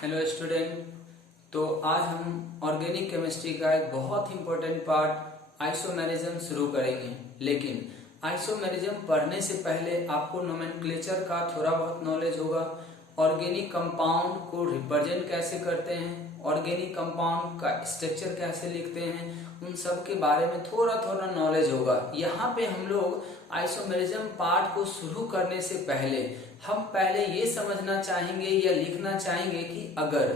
Hello student. तो आज हम ऑर्गेनिक केमिस्ट्री का एक बहुत इंपॉर्टेंट पार्ट आइसोमेरिज्म शुरू करेंगे। लेकिन आइसोमेरिज्म पढ़ने से पहले आपको नोमेनक्लेचर का थोड़ा बहुत नॉलेज होगा। ऑर्गेनिक कंपाउंड को रिप्रेजेंट कैसे करते हैं, ऑर्गेनिक कंपाउंड का स्ट्रक्चर कैसे लिखते हैं, उन सब के बारे में थोड़ा थोड़ा नॉलेज होगा। यहाँ पे हम लोग आइसोमेरिज्म पार्ट को शुरू करने से पहले हम पहले ये समझना चाहेंगे या लिखना चाहेंगे कि अगर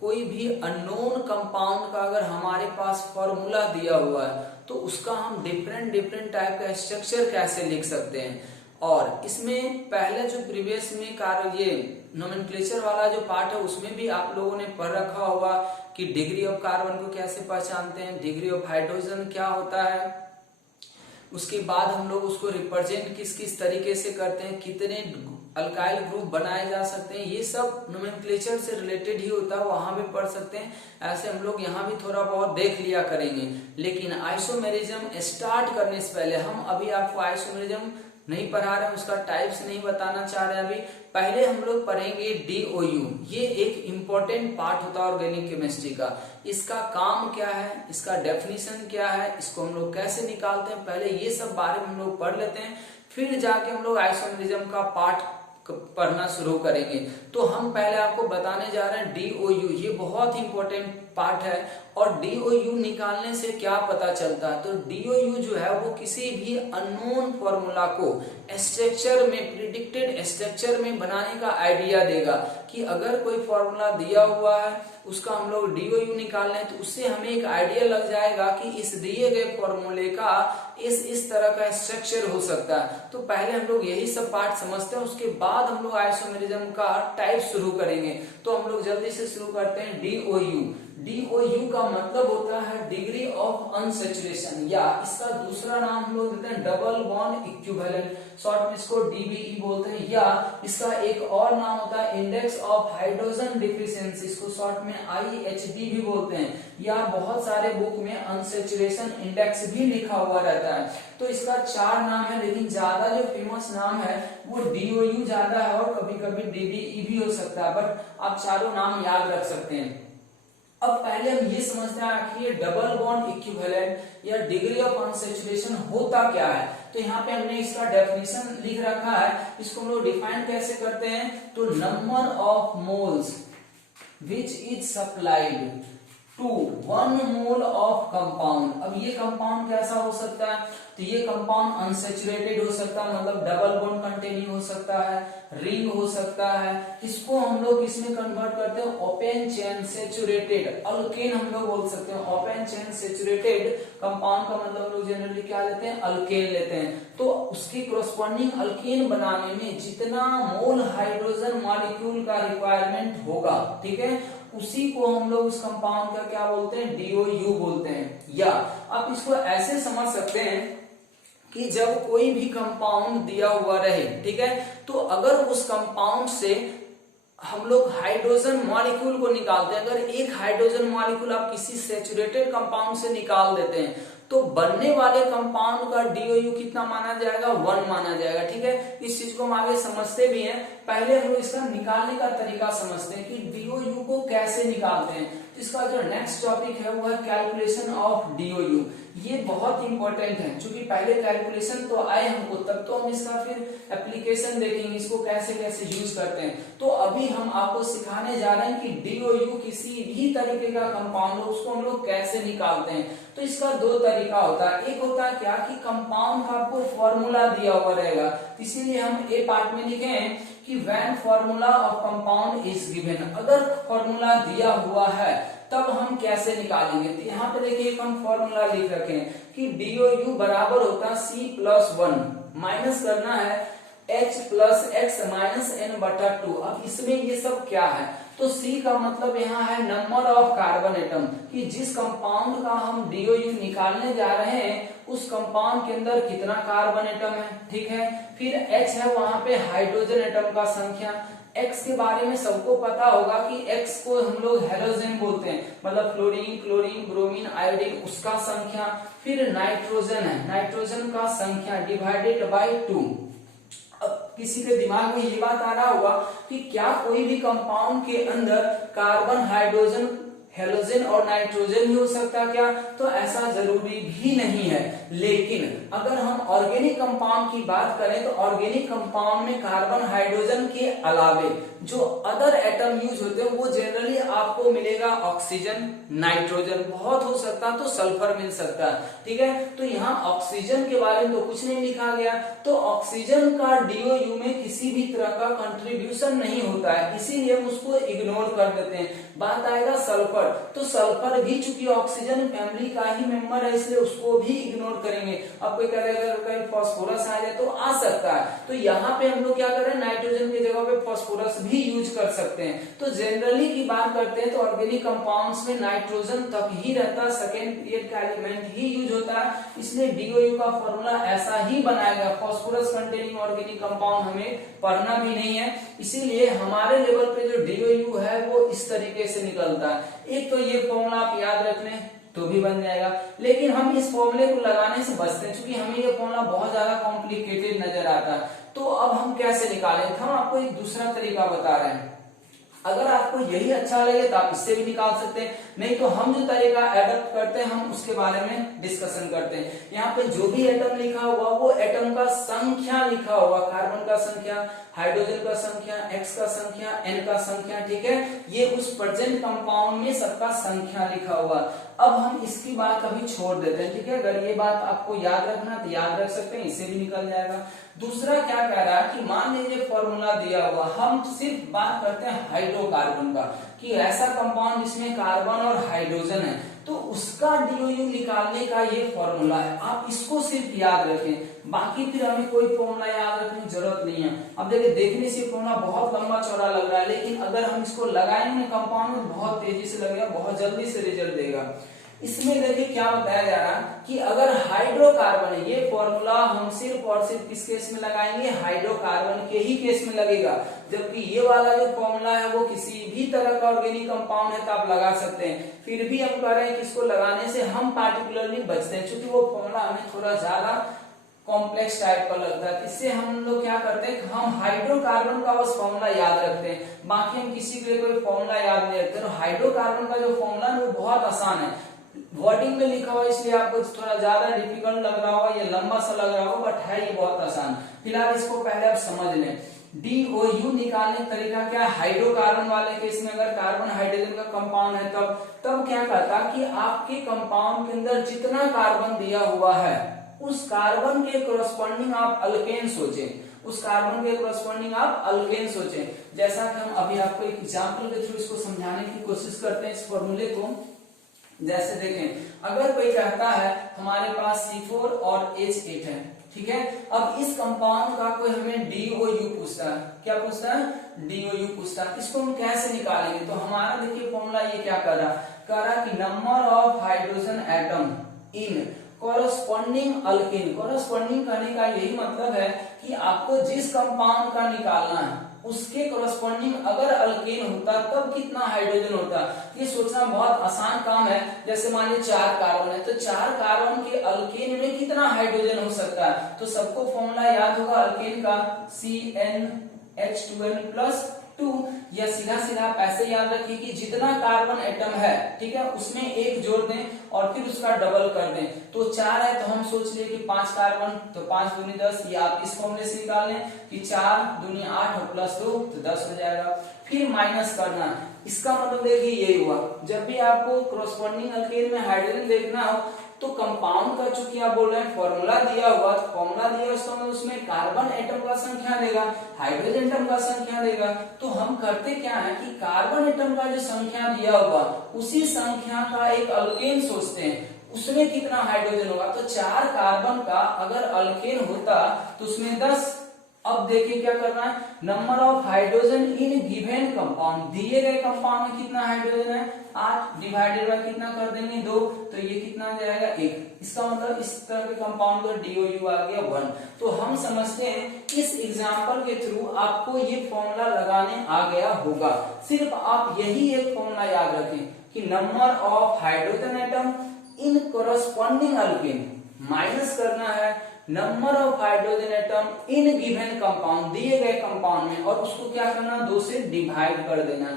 कोई भी अननोन कंपाउंड का अगर हमारे पास फॉर्मूला दिया हुआ है तो उसका हम डिफरेंट डिफरेंट टाइप का स्ट्रक्चर कैसे लिख सकते हैं। और इसमें पहले जो प्रीवियस में ये नोमेनक्लेचर वाला जो पार्ट है उसमें भी आप लोगों ने पढ़ रखा होगा कि डिग्री ऑफ कार्बन को कैसे पहचानते हैं, डिग्री ऑफ हाइड्रोजन क्या होता है, उसके बाद हम लोग उसको रिप्रेजेंट किस किस तरीके से करते हैं, कितने अल्काइल ग्रुप बनाए जा सकते हैं, ये सब नोमेनक्लेचर से रिलेटेड ही होता है, वहां भी पढ़ सकते हैं। ऐसे हम लोग यहाँ भी थोड़ा बहुत देख लिया करेंगे। लेकिन आइसोमेरिज्म स्टार्ट करने से पहले हम अभी आपको आइसोमेरिज्म नहीं पढ़ा रहे हैं, उसका टाइप्स नहीं बताना चाह रहे हैं। अभी पहले हम लोग पढ़ेंगे DOU। ये एक इम्पोर्टेंट पार्ट होता है ऑर्गेनिक केमिस्ट्री का। इसका काम क्या है, इसका डेफिनेशन क्या है, इसको हम लोग कैसे निकालते हैं, पहले ये सब बारे में हम लोग पढ़ लेते हैं, फिर जाके हम लोग आइसोमेरिज्म का पार्ट पढ़ना शुरू करेंगे। तो हम पहले आपको बताने जा रहे हैं DOU। ये बहुत इंपॉर्टेंट पार्ट है। और DOU निकालने से क्या पता चलता है, तो DOU जो है वो किसी भी अननोन फॉर्मूला को स्ट्रक्चर में, प्रिडिक्टेड स्ट्रक्चर में बनाने का आइडिया देगा। कि अगर कोई फॉर्मूला दिया हुआ है उसका हम लोग DOU निकाल लें तो उससे हमें एक आइडिया लग जाएगा कि इस दिए गए फॉर्मूले का इस तरह का स्ट्रक्चर हो सकता है। तो पहले हम लोग यही सब पार्ट समझते हैं, उसके बाद हम लोग आइसोमेरिज्म का टाइप शुरू करेंगे। तो हम लोग जल्दी से शुरू करते हैं DOU। DOU का मतलब होता है डिग्री ऑफ अनसैचुरेशन, या इसका दूसरा नाम हम लोग देते हैं डबल बॉन्ड इक्विवेलेंट, शॉर्ट में इसको DBE बोलते हैं। या इसका एक और नाम होता है इंडेक्स ऑफ हाइड्रोजन डिफिशियंसी, इसको शॉर्ट में IHD भी बोलते हैं। या बहुत सारे बुक में अनसैचुरेशन इंडेक्स भी लिखा हुआ रहता है। तो इसका 4 नाम है, लेकिन ज्यादा जो फेमस नाम है वो DOU ज्यादा है, और कभी कभी DBE भी हो सकता है, बट आप चारों नाम याद रख सकते हैं। अब पहले हम ये समझते हैं कि ये डबल बॉन्ड इक्विवेलेंट या डिग्री ऑफ अनसैचुरेशन होता क्या है। तो यहाँ पे हमने इसका डेफिनेशन लिख रखा है। इसको हम लोग डिफाइन कैसे करते हैं, तो number of moles which is supplied to 1 mole of compound. अब ये कंपाउंड कैसा हो सकता है, तो ये कंपाउंड अनसैचुरेटेड हो सकता है, मतलब डबल बॉन्ड कंटेनिंग हो सकता है, रिंग हो सकता है। इसको हम लोग इसमें कन्वर्ट करते हैं ओपन चेन सैचुरेटेड अल्केन हम लोग बोल सकते हैं। ओपन चेन सैचुरेटेड कंपाउंड का मतलब हम लोग जनरली क्या लेते हैं, अल्केन लेते हैं। तो उसकी कोरस्पॉन्डिंग अल्केन बनाने में जितना मोल हाइड्रोजन मॉलिक्यूल का रिक्वायरमेंट होगा, ठीक है, उसी को हम लोग उस कंपाउंड का क्या बोलते हैं, DOU बोलते हैं। या आप इसको ऐसे समझ सकते हैं कि जब कोई भी कंपाउंड दिया हुआ रहे, ठीक है, तो अगर उस कंपाउंड से हम लोग हाइड्रोजन मॉलिक्यूल को निकालते हैं, अगर एक हाइड्रोजन मॉलिक्यूल आप किसी सैचुरेटेड कंपाउंड से निकाल देते हैं तो बनने वाले कंपाउंड का DOU कितना माना जाएगा, 1 माना जाएगा। ठीक है, इस चीज को हम आगे समझते भी हैं। पहले हम लोग इसका निकालने का तरीका समझते हैं कि DOU को कैसे निकालते हैं। इसका जो नेक्स्ट टॉपिक है वो है कैलकुलेशन ऑफ DOU। ये बहुत इंपॉर्टेंट है, क्योंकि पहले कैलकुलेशन तो आए हमको, तब तो हम इसका फिर एप्लीकेशन देखेंगे, इसको कैसे कैसे यूज करते हैं। तो अभी हम आपको सिखाने जा रहे हैं कि DOU किसी भी तरीके का कंपाउंड हो उसको हम लोग कैसे निकालते हैं। तो इसका 2 तरीका होता है। एक होता है क्या कि कंपाउंड का आपको फॉर्मूला दिया हुआ रहेगा, इसीलिए हम ए पार्ट में लिखे हैं कि when formula of compound is given. अगर फॉर्मूला दिया हुआ है तब हम कैसे निकालेंगे। तो यहाँ पे देखिए हम फॉर्मूला लिख रखे हैं कि DOU बराबर होता है C+1, माइनस करना है H plus x minus N/2। अब इसमें ये सब क्या है, तो C का मतलब यहाँ है नंबर ऑफ कार्बन एटम, कि जिस कंपाउंड का हम DOU निकालने जा रहे हैं उस कंपाउंड के अंदर कितना कार्बन एटम है, ठीक है। फिर H है वहां पे हाइड्रोजन एटम का संख्या। X के बारे में सबको पता होगा कि X को हम लोग हेलोजन बोलते हैं, मतलब फ्लोरीन, क्लोरीन, ब्रोमीन, आयोडीन, उसका संख्या। फिर नाइट्रोजन है, नाइट्रोजन का संख्या डिवाइडेड बाय 2। अब किसी के दिमाग में ये बात आ रहा होगा कि क्या कोई भी कंपाउंड के अंदर कार्बन, हाइड्रोजन, हेलोजन और नाइट्रोजन ही हो सकता क्या? तो ऐसा जरूरी भी नहीं है। लेकिन अगर हम ऑर्गेनिक कंपाउंड की बात करें तो ऑर्गेनिक कंपाउंड में कार्बन, हाइड्रोजन के अलावे जो अदर एटम यूज होते हैं वो जनरली आपको मिलेगा ऑक्सीजन, नाइट्रोजन, बहुत हो सकता तो सल्फर मिल सकता है। ठीक है, तो यहाँ ऑक्सीजन के बारे में तो कुछ नहीं लिखा गया, तो ऑक्सीजन का डीओयू में किसी भी तरह का कंट्रीब्यूशन नहीं होता है, इसीलिए हम उसको इग्नोर कर देते हैं। बात आएगा सल्फर, तो सल्फर भी चूंकि ऑक्सीजन फैमिली का ही मेंबर है इसलिए उसको भी इग्नोर करेंगे। अब कोई कहेगा कहीं फास्फोरस आ जाए तो आ सकता है, तो यहाँ पे हम लोग क्या करें, नाइट्रोजन की जगह पे फास्फोरस भी यूज कर सकते हैं। तो जनरली की बात करते हैं तो ऑर्गेनिक कंपाउंड्स में नाइट्रोजन तक ही रहता है, सेकेंड पीरियड का एलिमेंट ही यूज होता है, इसलिए डीओयू का फॉर्मूला ऐसा ही बनाएगा। फास्फोरस कंटेनिंग ऑर्गेनिक कंपाउंड हमें पढ़ना भी नहीं है, इसीलिए हमारे लेवल पे जो डीओयू है वो इस तरीके से निकलता है। एक तो ये फॉर्मूला आप याद रख लें तो भी बन जाएगा, लेकिन हम इस फॉर्मूले को लगाने से बचते हैं क्योंकि हमें ये फॉर्मूला बहुत ज्यादा कॉम्प्लिकेटेड नजर आता है। तो अब हम कैसे निकालें, हम आपको एक दूसरा तरीका बता रहे हैं। अगर आपको यही अच्छा लगे तो आप इससे भी निकाल सकते हैं, नहीं तो हम जो तरीका एडप्ट करते हैं हम उसके बारे में डिस्कशन करते हैं। यहाँ पे जो भी एटम लिखा हुआ वो एटम का संख्या लिखा हुआ, कार्बन का संख्या, हाइड्रोजन का संख्या, एक्स का संख्या, एन का संख्या, ठीक है, ये उस प्रेजेंट कंपाउंड में सबका संख्या लिखा हुआ। अब हम इसकी बात अभी छोड़ देते हैं, ठीक है, अगर ये बात आपको याद रखना तो याद रख सकते हैं, इससे भी निकल जाएगा। दूसरा क्या कह रहा है कि मान लीजिए फॉर्मूला दिया हुआ, हम सिर्फ बात करते हैं हाइड्रोकार्बन का, कि ऐसा कंपाउंड जिसमें कार्बन और हाइड्रोजन है तो उसका डीओयू निकालने का ये फॉर्मूला है। आप इसको सिर्फ याद रखें, बाकी फिर हमें कोई फॉर्मूला याद रखने की जरूरत नहीं है। अब देखिए देखने से फॉर्मूला बहुत लंबा चौड़ा लग रहा है, लेकिन अगर हम इसको लगाएंगे कंपाउंड में बहुत तेजी से लगेगा, बहुत जल्दी से रिजल्ट देगा। इसमें देखिए क्या बताया जा रहा है कि अगर हाइड्रोकार्बन है, ये फॉर्मूला हम सिर्फ और सिर्फ किस केस में लगाएंगे, हाइड्रोकार्बन के ही केस में लगेगा, जबकि ये वाला जो फॉर्मूला है वो किसी भी तरह का ऑर्गेनिक कंपाउंड है तो आप लगा सकते हैं। फिर भी हम कह रहे हैं कि इसको लगाने से हम पार्टिकुलरली बचते हैं, क्योंकि वो फॉर्मूला हमें थोड़ा ज्यादा कॉम्प्लेक्स टाइप का लगता है। इससे हम लोग क्या करते हैं कि हम हाइड्रोकार्बन का बस फॉर्मूला याद रखते हैं, बाकी हम किसी के लिए कोई फॉर्मूला याद नहीं रखते। तो हाइड्रोकार्बन का जो फॉर्मूला है वो बहुत आसान है, वर्डिंग में लिखा हुआ इसलिए आपको थोड़ा ज्यादा डिफिकल्ट लग रहा होगा, ये लंबा सा लग रहा होगा, बट है ये बहुत आसान। फिलहाल इसको पहले आप समझ लें। डीओयू निकालने का तरीका क्या है, हाइड्रोकार्बन वाले केस में अगर कार्बन हाइड्रोजन का कंपाउंड है तब क्या करता कि आपके कंपाउंड के अंदर जितना कार्बन दिया हुआ है उस कार्बन के कोरस्पॉन्डिंग आप अल्केन सोचें, उस कार्बन के कोरस्पॉन्डिंग आप अल्केन सोचें। जैसा कि हम अभी आपको एक एग्जांपल के थ्रू इसको समझाने की कोशिश करते हैं इस फॉर्मूले को। जैसे देखें, अगर कोई कहता है हमारे पास C4 और H8 है, ठीक है, अब इस कंपाउंड का कोई हमें डीओयू पूछता है, क्या पूछता है, डीओयू पूछता है, इसको हम कैसे निकालेंगे। तो हमारा देखिए फॉर्मूला ये क्या कर रहा कि number of hydrogen atom in corresponding alkane. Corresponding करने का यही मतलब है कि आपको जिस कंपाउंड का निकालना है उसके कोरस्पॉन्डिंग अगर अल्केन होता तब कितना हाइड्रोजन होता, ये सोचना बहुत आसान काम है। जैसे मान लीजिए 4 कार्बन है तो 4 कार्बन के अल्केन में कितना हाइड्रोजन हो सकता है। तो सबको फॉर्मूला याद होगा अल्केन का, CnH2n+2, या सीधा सीधा आप ऐसे याद रखिए कि जितना कार्बन एटम है, ठीक है, उसमें एक जोड़ दें और फिर उसका डबल कर दें। तो 4 है तो हम सोच लिए कि 5 कार्बन, तो 5 दूनी 10, ये आप इस फॉर्मूले से निकाल लें कि 4 दूनी 8 और +2 तो 10 हो जाएगा। फिर माइनस करना, इसका मतलब देखिए यही हुआ, जब भी आपको कोरस्पॉन्डिंग अल्केन में हाइड्रोजन देखना हो तो कंपाउंड का चूंकि आप बोल रहे हैं फॉर्मूला दिया हुआ, तो फॉर्मूला दिया उसका मतलब उसमें कार्बन एटम का संख्या देगा, हाइड्रोजन एटम का संख्या देगा। तो हम करते क्या है कि कार्बन एटम का जो संख्या दिया हुआ उसी संख्या का एक अल्केन सोचते हैं, उसमें कितना हाइड्रोजन होगा। तो 4 कार्बन का अगर अल्केन होता तो उसमें 10। अब देखिए क्या करना है, number of hydrogen in given compound, दिए गए कंपाउंड में कितना हाइड्रोजन है 8, डिवाइडेड बाय कितना कर देंगे 2, तो ये कितना आ जाएगा 1। इसका मतलब इस तरह के कंपाउंड का डीओयू आ गया 1। तो हम समझते हैं इस एग्जांपल के थ्रू आपको ये फॉर्मूला लगाने आ गया होगा। सिर्फ आप यही एक फॉर्मूला याद रखें कि number of hydrogen atom in corresponding alkane, minus करना है number of hydrogen atom in given compound, दिए गए कंपाउंड में, और उसको क्या करना, 2 से डिवाइड कर देना।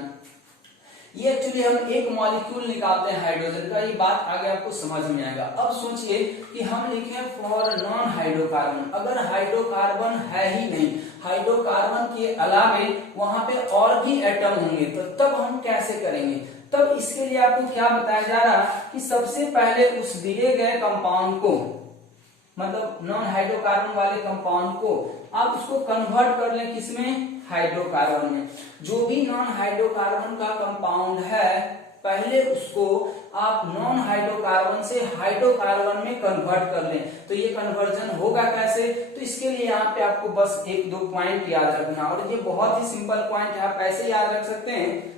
ये एक्चुअली हम एक मॉलिक्यूल निकालते हैं हाइड्रोजन का, ये बात आगे आपको समझ में आएगा। अब सोचिए कि हम लिखे फॉर नॉन हाइड्रोकार्बन, अगर हाइड्रोकार्बन है ही नहीं, हाइड्रोकार्बन के अलावे वहां पे और भी एटम होंगे, तो तब हम कैसे करेंगे। तब इसके लिए आपको क्या बताया जा रहा कि सबसे पहले उस दिए गए कंपाउंड को, मतलब नॉन हाइड्रोकार्बन वाले कंपाउंड को आप उसको कन्वर्ट कर लें, किसमें, हाइड्रोकार्बन में। जो भी नॉन हाइड्रोकार्बन का कंपाउंड है, पहले उसको आप नॉन हाइड्रोकार्बन से हाइड्रोकार्बन में कन्वर्ट कर लें। तो ये कन्वर्जन होगा कैसे, तो इसके लिए यहाँ पे आपको बस 1-2 पॉइंट याद रखना, और ये बहुत ही सिंपल पॉइंट है, आप ऐसे याद रख सकते हैं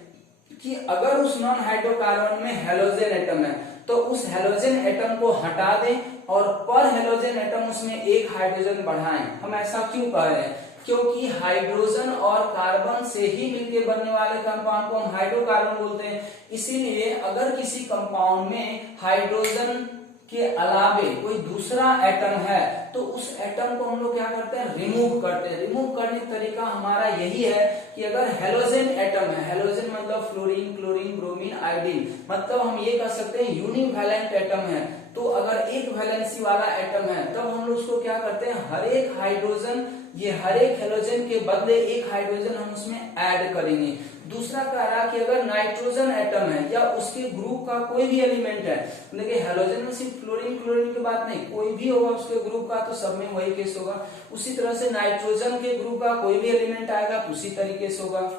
कि अगर उस नॉन हाइड्रोकार्बन में हेलोजन एटम है, तो उस हेलोजन एटम को हटा दें और पर हेलोजन एटम उसमें एक हाइड्रोजन बढ़ाएं। हम ऐसा क्यों कह रहे हैं, क्योंकि हाइड्रोजन और कार्बन से ही मिलकर बनने वाले कंपाउंड को हम हाइड्रोकार्बन बोलते हैं। इसीलिए अगर किसी कंपाउंड में हाइड्रोजन के अलावे कोई दूसरा एटम है, तो उस एटम को हम लोग क्या करते हैं, रिमूव करते हैं। रिमूव करने का तरीका हमारा यही है कि अगर हेलोजन एटम है, हेलोजन मतलब फ्लोरीन, क्लोरीन, ब्रोमीन, आयोडीन, मतलब हम ये कर सकते हैं यूनिवैलेंट एटम है, तो अगर एक वैलेंसी वाला एटम है, तब हम लोग उसको क्या करते हैं, हर एक हाइड्रोजन, ये हर एक हेलोजन के बदले एक हाइड्रोजन हम उसमें ऐड करेंगे। दूसरा कह रहा कि अगर नाइट्रोजन एटम है या उसके ग्रुप का कोई भी एलिमेंट है, देखिए हेलोजन में सिर्फ फ्लोरीन क्लोरीन की बात नहीं, कोई भी होगा उसके ग्रुप का तो सब में वही केस होगा। उसी तरह से नाइट्रोजन के ग्रुप का कोई भी एलिमेंट आएगा तो उसी तरीके से होगा।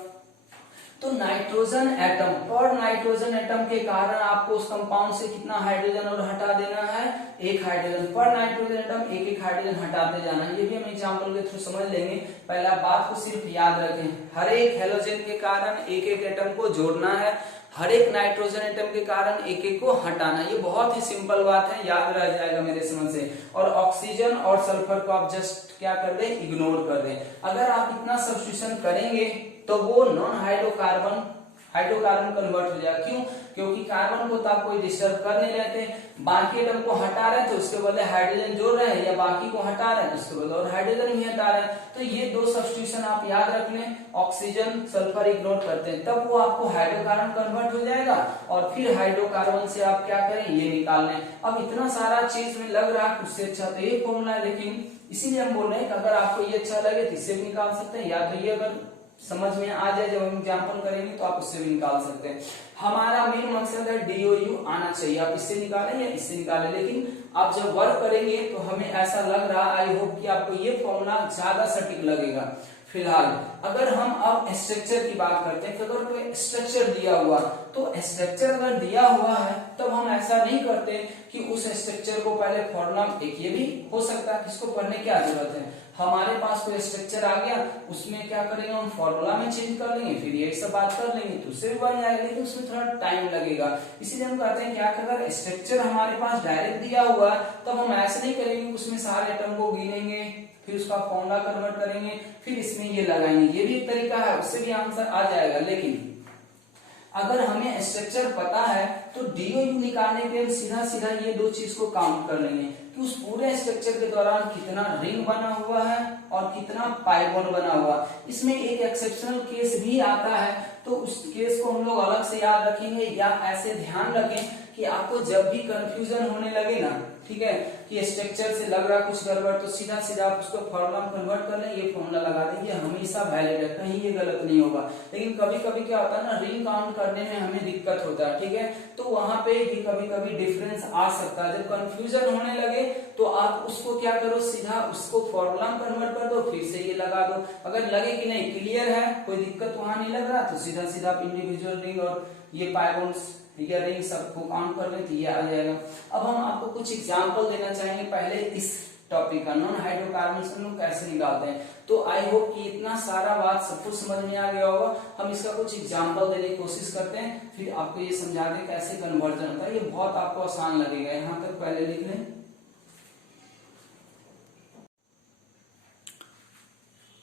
तो नाइट्रोजन एटम और नाइट्रोजन एटम के कारण आपको उस कंपाउंड से कितना हाइड्रोजन और हटा देना है, एक हाइड्रोजन। पर नाइट्रोजन एटम एक एक हाइड्रोजन हटाते जाना है। ये भी हम एग्जांपल के थ्रू समझ लेंगे, पहला बात को सिर्फ याद रखें, हर एक हेलोजन के कारण एक एक एटम को जोड़ना है, हर एक नाइट्रोजन एटम के कारण एक एक को हटाना। ये बहुत ही सिंपल बात है, याद रह जाएगा मेरे समझ से। और ऑक्सीजन और सल्फर को आप जस्ट क्या कर दें, इग्नोर कर दें। अगर आप इतना सब्स्टिट्यूशन करेंगे तो वो नॉन हाइड्रोकार्बन कन्वर्ट हो जाएगा। क्यों, क्योंकि कार्बन को तो आप कोई डिस्टर्ब कर नहीं रहते, बाकी एटम को हटा रहे हैं तो उसके बदले हाइड्रोजन जोड़ रहे हैं, या बाकी को हटा रहे हैं तो उसके बदले और हाइड्रोजन भी हटा रहे हैं। तो ये 2 सब्स्टिट्यूशन आप याद रख लें, ऑक्सीजन सल्फर इग्नोर करते हैं, तब वो आपको हाइड्रोकार्बन कन्वर्ट हो जाएगा, और फिर हाइड्रोकार्बन से आप क्या करें, ये निकाल लें। अब इतना सारा चीज में लग रहा है उससे अच्छा तो ये फॉर्मूला है, लेकिन इसीलिए हम बोल रहे हैं कि अगर आपको ये अच्छा लगे तो इससे भी निकाल सकते हैं, या तो ये अगर समझ में आ जाए जब हम एग्जाम्पल करेंगे तो आप उससे भी निकाल सकते हैं। हमारा मेन मकसद है DOU आना चाहिए, आप इससे निकालें या इससे निकालें, लेकिन आप जब वर्क करेंगे तो हमें ऐसा लग रहा, आई होप कि आपको ये फॉर्मूला ज्यादा सटीक लगेगा। फिलहाल अगर हम अब स्ट्रक्चर की बात करते हैं, तो अगर कोई स्ट्रक्चर दिया हुआ, तो स्ट्रक्चर अगर दिया हुआ है तब हम ऐसा नहीं करते कि उस स्ट्रक्चर को पहले फॉर्मूला, एक ये भी हो सकता है कि इसको पढ़ने की क्या जरूरत है, हमारे पास कोई स्ट्रक्चर आ गया, उसमें क्या करेंगे हम फॉर्मूला में चेंज कर लेंगे, फिर यही सब बात कर लेंगे तो उससे भी बन जाएगा, लेकिन उसमें थोड़ा टाइम लगेगा। इसीलिए हम कहते हैं क्या, अगर स्ट्रक्चर हमारे पास डायरेक्ट दिया हुआ तब हम ऐसे नहीं करेंगे, उसमें सारे एटम को गिनेंगे, फिर उसका फॉर्मूला कन्वर्ट करेंगे, फिर इसमें ये लगाएंगे। ये भी एक तरीका है, उससे भी आंसर आ जाएगा। लेकिन अगर हमें स्ट्रक्चर पता है तो DOU निकालने के लिए सीधा सीधा ये 2 चीज को काउंट कर लेंगे कि उस पूरे स्ट्रक्चर के दौरान कितना रिंग बना हुआ है और कितना पाई बॉन्ड बना हुआ। इसमें एक एक्सेप्शनल केस भी आता है, तो उस केस को हम लोग अलग से याद रखेंगे, या ऐसे ध्यान रखें कि आपको जब भी कंफ्यूजन होने लगे ना, ठीक है, कि स्ट्रक्चर से लग रहा कुछ गड़बड़, तो सीधा सीधा आप उसको फॉर्मूला में कन्वर्ट कर लें, ये फॉर्मूला लगा देंगे, हमेशा वैलिड है, कहीं ये गलत नहीं होगा। लेकिन कभी कभी क्या होता है ना, रिंग काउंट करने में हमें दिक्कत होता है, ठीक है, तो वहां पे भी कभी कभी डिफरेंस आ सकता है। जब कंफ्यूजन होने लगे तो आप उसको क्या करो, सीधा उसको फॉर्मूला में कन्वर्ट कर दो, फिर से ये लगा दो। अगर लगे कि नहीं क्लियर है, कोई दिक्कत वहां नहीं लग रहा, तो सीधा सीधा आप इंडिविजुअल रिंग और ये पाई बॉन्ड्स या रिंग सबको काउंट कर लें तो ये आ जाएगा। अब हम आपको कुछ एग्जांपल देना चाहेंगे पहले इस टॉपिक का, नॉन हाइड्रोकार्बन से हम कैसे निकालते हैं। तो आई होप कि इतना सारा बात सबको समझ में आ गया होगा। हम इसका कुछ एग्जांपल देने की कोशिश करते हैं, फिर आपको ये समझा दें कैसे कन्वर्जन होता है। ये बहुत आपको आसान लगेगा, यहाँ तक पहले लिख लें।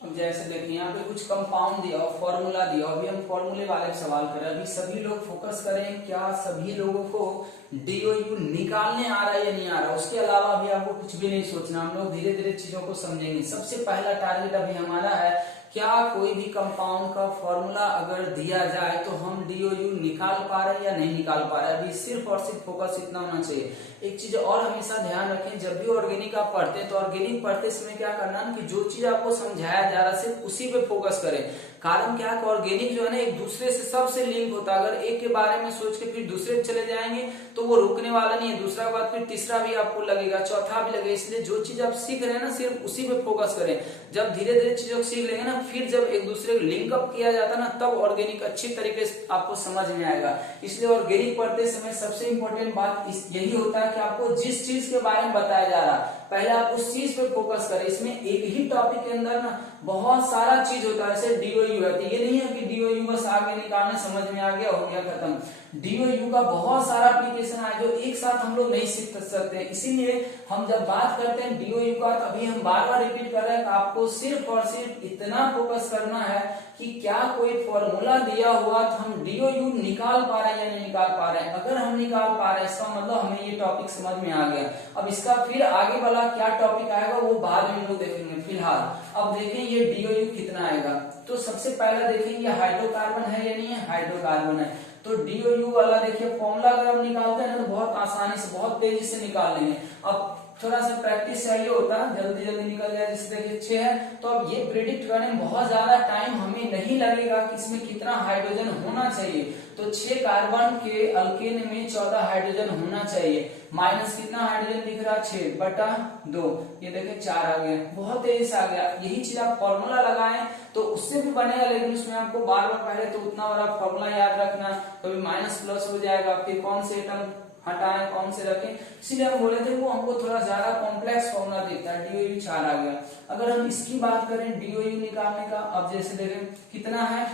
अब जैसे देखिए यहाँ पे कुछ कंपाउंड दिया और फॉर्मूला दिया, अभी हम फॉर्मूले वाले सवाल करें। अभी सभी लोग फोकस करें, क्या सभी लोगों को डीओयू निकालने आ रहा है या नहीं आ रहा। उसके अलावा अभी आपको कुछ भी नहीं सोचना, हम लोग धीरे धीरे चीजों को समझेंगे। सबसे पहला टारगेट अभी हमारा है, क्या कोई भी कंपाउंड का फॉर्मूला अगर दिया जाए तो हम डीओयू निकाल पा रहे हैं या नहीं निकाल पा रहे हैं। अभी सिर्फ और सिर्फ फोकस इतना होना चाहिए। एक चीज और हमेशा ध्यान रखें, जब भी ऑर्गेनिक आप पढ़ते हैं तो ऑर्गेनिक पढ़ते समय क्या करना है कि जो चीज आपको समझाया जा रहा है सिर्फ उसी पे फोकस करें। कारण क्या है, ऑर्गेनिक जो है ना एक दूसरे से सबसे लिंक होता है। अगर एक के बारे में सोच के फिर दूसरे पे चले जाएंगे तो वो रुकने वाला नहीं है। दूसरा बात फिर तीसरा भी आपको लगेगा, चौथा भी लगेगा। इसलिए जो चीज आप सीख रहे हैं ना सिर्फ उसी पे फोकस करें। जब धीरे धीरे चीजों को सीख लेंगे ना, फिर जब एक दूसरे को लिंक अप किया जाता है ना, तब ऑर्गेनिक अच्छी तरीके से आपको समझ में आएगा। इसलिए ऑर्गेनिक पढ़ते समय सबसे इंपॉर्टेंट बात यही होता है कि आपको जिस चीज के बारे में बताया जा रहा है पहले आप उस चीज पे फोकस करें। इसमें एक ही टॉपिक के अंदर ना बहुत सारा चीज होता है। जैसे डीओयू है, तो ये नहीं है कि डीओयू बस आगे निकालने समझ में आ गया, हो गया, खत्म। डीओयू का बहुत सारा एप्लीकेशन है जो एक साथ हम लोग नहीं सीख सकते। इसीलिए हम जब बात करते हैं डीओयू का, तो अभी हम बार बार रिपीट कर रहे हैं कि आपको सिर्फ और सिर्फ इतना फोकस करना है कि क्या कोई फॉर्मूला दिया हुआ तो हम डीओयू निकाल पा रहे हैं या नहीं निकाल पा रहे हैं। अगर हम निकाल पा रहे हैं इसका मतलब हमें ये टॉपिक समझ में आ गया। अब इसका फिर आगे वाला क्या टॉपिक आएगा वो बाद में हम लोग देखेंगे। फिलहाल अब देखें ये डीओयू कितना आएगा। तो सबसे पहला देखें ये हाइड्रोकार्बन है या नहीं है, हाइड्रोकार्बन है। तो डीओयू वाला देखिए फॉर्मूला अगर हम निकालते हैं ना तो बहुत आसानी से बहुत तेजी से निकाल लेंगे। अब थोड़ा सा प्रैक्टिस चाहिए होता है, जल्दी जल्दी निकल जाए। जैसे देखिए 6 है, तो अब ये प्रिडिक्ट करने में बहुत ज्यादा टाइम हमें नहीं लगेगा कि इसमें कितना हाइड्रोजन होना चाहिए। तो 6 कार्बन के अल्केन में 14 हाइड्रोजन होना चाहिए। माइनस कितना हाइड्रोजन दिख रहा है, 6/2। ये देखिए 4 आ गया, बहुत तेजी से आ गया। यही चीज आप फॉर्मूला लगाएं तो उससे भी बनेगा, लेकिन उसमें आपको बार बार पहले तो उतना बड़ा फॉर्मूला याद रखना, कभी माइनस प्लस हो जाएगा, फिर कौन से एटम हटाएं कौन से रखें। इसलिए हम बोले थे वो हमको थोड़ा ज्यादा कॉम्प्लेक्स फॉर्मूला दिखता है। डीओयू 4 आ गया। अगर हम इसकी बात करें डीओयू निकालने का, अब जैसे देखें कितना है,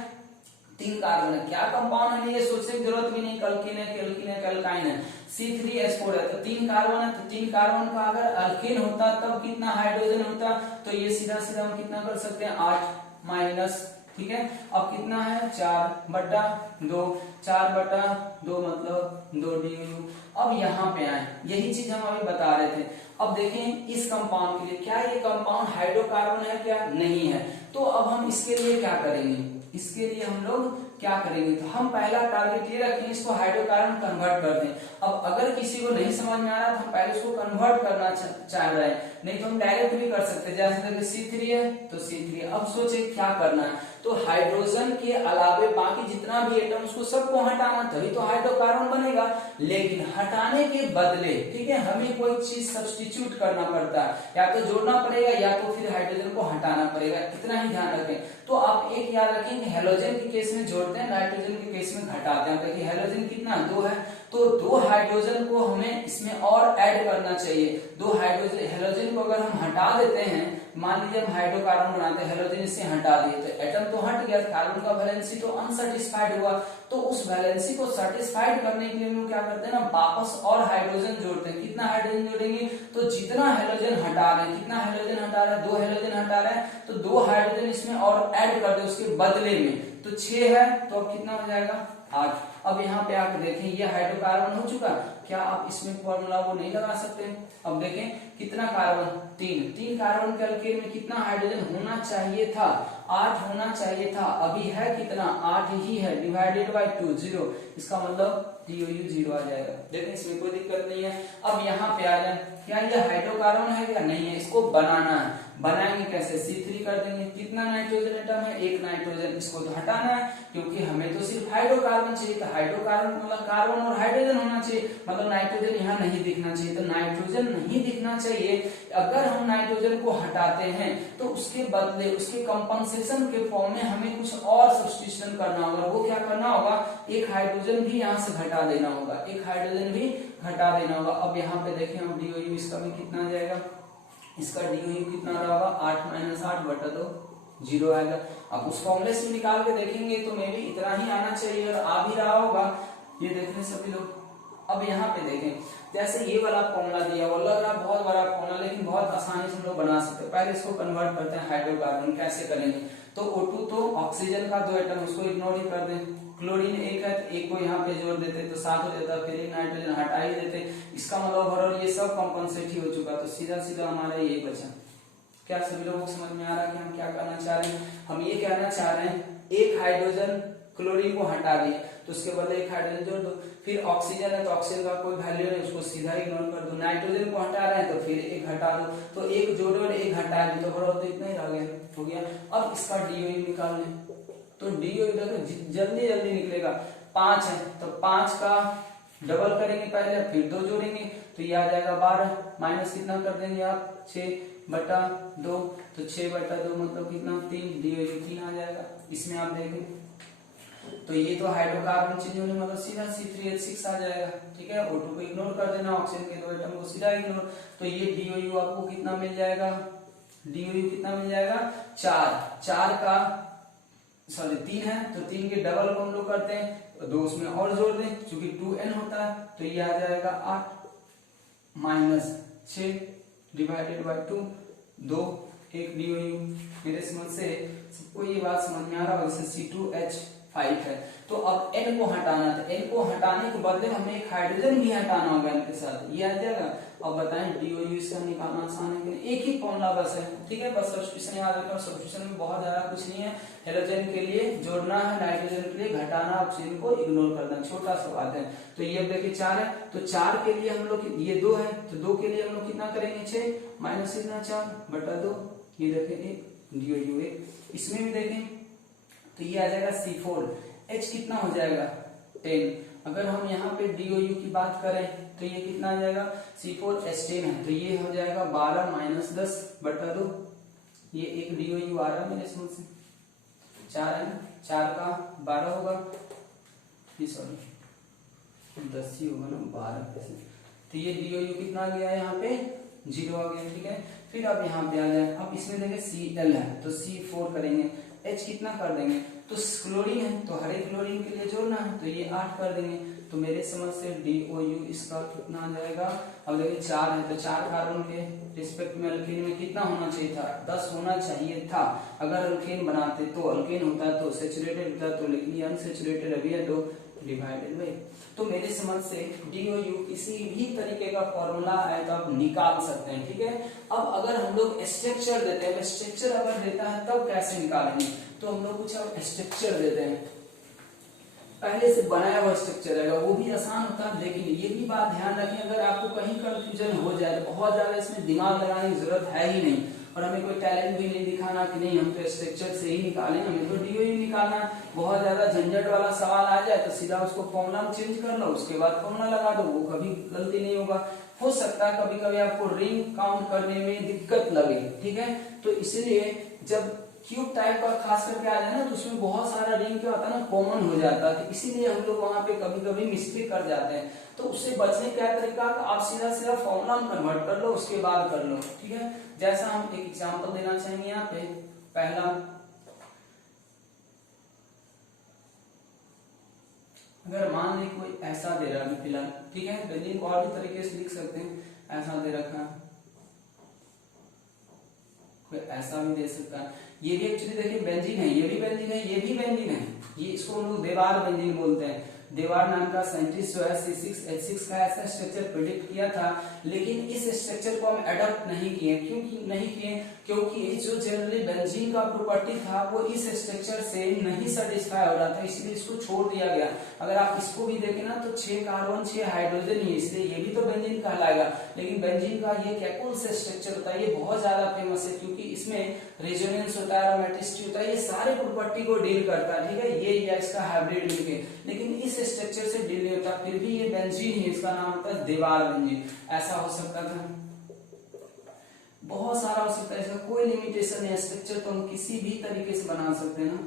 3 कार्बन है। क्या कंपाउंड है ये सोचने की जरूरत भी नहीं, अल्कीन है, एल्कीन है, एल्काइन है। C3H4 है, तो 3 कार्बन है। तो 3 कार्बन का अगर अल्कीन होता तब कितना हाइड्रोजन होता, तो ये सीधा सीधा हम कितना कर सकते हैं, 8 माइनस, ठीक है। अब कितना है, 4/2, 4/2 मतलब 2 डीओयू। अब यहाँ पे आए, यही चीज हम अभी बता रहे थे। अब देखें इस कंपाउंड के लिए, क्या ये कंपाउंड हाइड्रोकार्बन है क्या, नहीं है। तो अब हम इसके लिए क्या करेंगे, इसके लिए हम लोग क्या करेंगे, तो हम पहला टारगेट ये रखेंगे इसको हाइड्रोकार्बन कन्वर्ट कर दें। अब अगर किसी को नहीं समझ में आ रहा तो हम पहले उसको कन्वर्ट करना चाह रहे हैं, नहीं तो हम डायरेक्ट भी कर सकते हैं। जैसे C3 है तो C3। अब सोचे क्या करना है, तो हाइड्रोजन के अलावे बाकी जितना भी एटम उसको सबको हटाना, तभी तो हाइड्रोकार्बन बनेगा। लेकिन हटाने के बदले, ठीक है, हमें कोई चीज सब्स्टिट्यूट करना पड़ता है, या तो जोड़ना पड़ेगा या तो फिर हाइड्रोजन को हटाना पड़ेगा। इतना ही ध्यान रखें। तो आप एक याद रखें कि हेलोजन के केस में जोड़ते हैं, नाइट्रोजन के केस में घटाते हैं। देखिए हेलोजन कितना, 2 है, तो 2 हाइड्रोजन को हमें इसमें और ऐड करना चाहिए। 2 हाइड्रोजन, हेलोजन को अगर हम हटा देते हैं, मान लीजिए हम हाइड्रोकार्बन बनाते हैं, हेलोजन इससे हटा दिए तो एटम तो हट गया, कार्बन का वैलेंसी तो अनसैटिस्फाइड हुआ। तो उस वैलेंसी को सेटिस्फाइड करने के लिए हम लोग क्या करते हैं ना, वापस और हाइड्रोजन जोड़ते हैं। कितना हाइड्रोजन जोड़ेंगे, तो जितना हेलोजन हटा रहे हैं, कितना हेलोजन हटा रहे हैं, 2 हेलोजन हटा रहे हैं, तो 2 हाइड्रोजन इसमें और ऐड कर दे उसके बदले में। तो 6 है, तो अब कितना हो जाएगा, 8। अब यहाँ पे आप देखें ये हाइड्रोकार्बन हो चुका, क्या आप इसमें फॉर्मूला वो नहीं लगा सकते। अब देखें कितना कार्बन, 3 कार्बन के अल्केन में कितना हाइड्रोजन होना चाहिए था, 8 होना चाहिए था। अभी है कितना, 8 ही है, डिवाइडेड बाय 2, 0। इसका मतलब डीओयू 0 आ जाएगा। देखें इसमें कोई दिक्कत नहीं है। अब यहाँ पे आ जाए, क्या ये हाइड्रोकार्बन है या नहीं है, इसको बनाना है। बनाएंगे कैसे, C3 कर देंगे। कितना नाइट्रोजन एटम है, 1 नाइट्रोजन, इसको तो हटाना है क्योंकि हमें तो सिर्फ हाइड्रोकार्बन चाहिए। तो हाइड्रोकार्बन मतलब कार्बन और हाइड्रोजन होना चाहिए, मतलब नाइट्रोजन यहाँ नहीं दिखना चाहिए। तो नाइट्रोजन नहीं दिखना चाहिए। अगर हम नाइट्रोजन को हटाते हैं तो उसके बदले, उसके कंपनसेशन के फॉर्म में हमें कुछ और सब्स्टिट्यूशन करना होगा। वो क्या करना होगा, 1 हाइड्रोजन भी यहाँ से घटा देना होगा, 1 हाइड्रोजन भी घटा देना होगा। अब यहाँ पे देखें हम डीओयू इसका भी कितना जाएगा, इसका डीओयू कितना होगा, 8 - 8/2, 0 आएगा। अब उस फॉर्मूले से निकाल के देखेंगे तो मे भी इतना ही आना चाहिए और आ भी रहा होगा। ये देख लें सभी लोग, अब यहाँ पे देखें, जैसे ये वाला फॉर्मूला दिया वो लग रहा बहुत बड़ा फॉर्मूला, लेकिन बहुत आसानी से हम लोग बना सकते हैं। पहले इसको कन्वर्ट करते हैं हाइड्रोकार्बन, कैसे करेंगे? तो O2 तो ऑक्सीजन का 2 एटम, उसको इग्नोर ही कर दें। क्लोरीन एक है, एक को यहाँ पे जोड़ देते तो 7 हो जाता, फिर एक नाइट्रोजन हटा ही देते। इसका मतलब ओवरऑल ये सब कंपनसेट ही हो चुका, तो सीधा सीधा हमारा ये बचा। क्या सभी लोगों को समझ में आ रहा है कि हम क्या करना चाह रहे हैं? हम ये कहना चाह रहे हैं एक हाइड्रोजन क्लोरीन को हटा दिए तो उसके बदले एक हाइड्रोजन जोड़ दो। फिर ऑक्सीजन है तो ऑक्सीजन का कोई वैल्यू नहीं, उसको सीधा इग्नोर कर दो। नाइट्रोजन को हटा रहे हैं तो फिर एक हटा दो, तो एक जोड़ो और एक हटा दो, तो ओवरऑल तो इतना ही रह गया, हो गया। अब इसका डीओयू निकाल लें, तो डीओयू देखो जल्दी जल्दी निकलेगा। 5 है तो 5 का डबल करेंगे पहले, फिर 2 जोड़ेंगे तो ये आ जाएगा 12, माइनस कितना कर देंगे आप 6/2, तो 6/2 मतलब कितना 3, डीओयू 3 आ जाएगा। इसमें आप देखें तो ये तो हाइड्रोकार्बन चेंज होने मतलब सीधा C3H6 आ जाएगा, ठीक है। O2 को इग्नोर कर देना, ऑक्सीजन के 2 एटम को सीधा इग्नोर, तो ये डीओयू आपको कितना मिल जाएगा? डीओयू कितना मिल जाएगा? 4 का सॉरी 3 है तो 3 के डबल को हम लोग करते हैं तो 2 उसमें और जोड़ दें, क्योंकि 2n होता है तो ये आ जाएगा 8 माइनस 6/2, 2 एक डीओयू। मेरे समझ से सबको ये बात समझ में आ रहा होगा। C2H5 है, तो अब n को हटाना था, n को हटाने के बदले हमें एक हाइड्रोजन भी हटाना होगा इनके साथ, ये आ जाएगा। अब बताएं डीओयू इसका निकालना आसान है कि नहीं? एक ही फॉर्मूला बस है, ठीक है। बस सब्स्टिट्यूशन याद रखना, सब्स्टिट्यूशन में बहुत ज्यादा कुछ नहीं है। हेलोजन के लिए जोड़ना है, नाइट्रोजन के लिए घटाना, ऑक्सीजन को इग्नोर करना, छोटा सा बात है। तो ये देखिए 4 है, तो 4 के लिए हम लोग, ये 2 है तो 2 के लिए हम लोग कितना करेंगे 6 माइनस कितना 4/2, ये देखें एक डीओयू 1। इसमें भी देखें तो ये आ जाएगा C4, H कितना हो जाएगा 10। अगर हम यहाँ पे डीओयू की बात करें तो ये कितना आ जाएगा? C4H10 है तो ये हो जाएगा 12 माइनस 10/2, ये एक डीओयू आ रहा है मेरे समझ से। 4 है ना, 4 का 12 होगा, सॉरी 10 ही होगा ना, 12 कैसे, तो ये डीओयू कितना आ गया यहाँ पे 0 आ गया, ठीक है। फिर अब यहाँ पे आ जाए, अब इसमें देखें Cl है तो C4 करेंगे, H कितना कर देंगे, तो क्लोरीन है तो हर एक क्लोरीन के लिए जोड़ना है तो ये 8 कर देंगे, तो मेरे समझ से डीओयू इसका कितना आ जाएगा? अब देखिए 4 है तो 4 कार्बन के रिस्पेक्ट में अल्केन में कितना होना चाहिए था? 10 होना चाहिए था। अगर अल्केन बनाते तो अल्केन होता तो सेचुरेटेड होता, तो लेकिन अनसेचुरेटेड अभी है तो डिवाइडेड बाय। तो मेरे समझ से डीओयू किसी भी तरीके का फॉर्मूला है तो आप निकाल सकते हैं, ठीक है। अब अगर हम लोग स्ट्रक्चर देते हैं, स्ट्रक्चर अगर देता है तब कैसे निकालेंगे? तो हम लोग कुछ अब स्ट्रक्चर देते हैं, पहले से बनाया हुआ स्ट्रक्चर है वो भी आसान होता है। लेकिन ये भी बात ध्यान रखें, अगर आपको कहीं कंफ्यूजन हो जाए तो बहुत ज्यादा इसमें दिमाग लगाने की जरूरत है ही नहीं, और हमें कोई टैलेंट भी नहीं दिखाना कि नहीं हम तो स्ट्रक्चर से ही निकालें, हमें तो डीओयू निकालना है। बहुत ज्यादा झंझट वाला सवाल आ जाए तो सीधा उसको फॉर्मूला में चेंज कर लो, उसके बाद फॉर्मूला लगा दो, वो कभी गलती नहीं होगा। हो सकता है कभी कभी आपको रिंग काउंट करने में दिक्कत लगे, ठीक है। तो इसीलिए जब क्यूब टाइप का खास करके आ जाए ना तो उसमें बहुत सारा रिंग क्या होता है ना, कॉमन हो जाता है, तो इसीलिए हम लोग वहां पे कभी कभी मिस्टेक कर जाते हैं। तो उससे बचने का तरीका आप सीधा सीधा फॉर्मूला में कन्वर्ट कर लो, उसके बाद कर लो, ठीक है। जैसा हम एक एग्जांपल देना चाहेंगे यहाँ पे, पहला अगर मान ली कोई ऐसा दे रहा है फिलहाल, ठीक है, बेंजीन को और भी तरीके से लिख सकते हैं, ऐसा दे रखा है, कोई ऐसा भी दे सकता है। ये भी एक्चुअली देखिए बेंजीन है, ये भी बेंजीन है, ये भी बेंजीन है, ये इसको हम लोग देवार बेंजीन बोलते हैं। देवार नाम का साइंटिस्ट जो है C6H6 का ऐसा स्ट्रक्चर प्रेडिक्ट किया था, लेकिन इस स्ट्रक्चर को हम अडॉप्ट नहीं किए। क्योंकि नहीं किए? क्योंकि जो जनरली बेंजीन का प्रॉपर्टी था वो इस स्ट्रक्चर से नहीं सेटिस्फाई हो रहा था, इसलिए इसको छोड़ दिया गया। अगर आप इसको भी देखें ना तो 6 कार्बन 6 हाइड्रोजन ही, इसलिए ये भी तो बेंजीन कहलाएगा। लेकिन बेंजीन का ये कैकुल से स्ट्रक्चर होता है, ये बहुत ज्यादा फेमस है क्योंकि इसमें रेजोनेंस होता है, एरोमेटिसिटी होता है, ये सारे प्रॉपर्टी को डील करता है, ठीक है। ये या इसका हाइब्रिड मिलके, लेकिन इस स्ट्रक्चर से डील नहीं होता, फिर भी ये बेंजीन ही, इसका नाम होता है देवार बेंजीन। ऐसा हो सकता था, बहुत सारा हो सकता है, इसका कोई लिमिटेशन नहीं है। स्ट्रक्चर तो हम किसी भी तरीके से बना सकते हैं ना,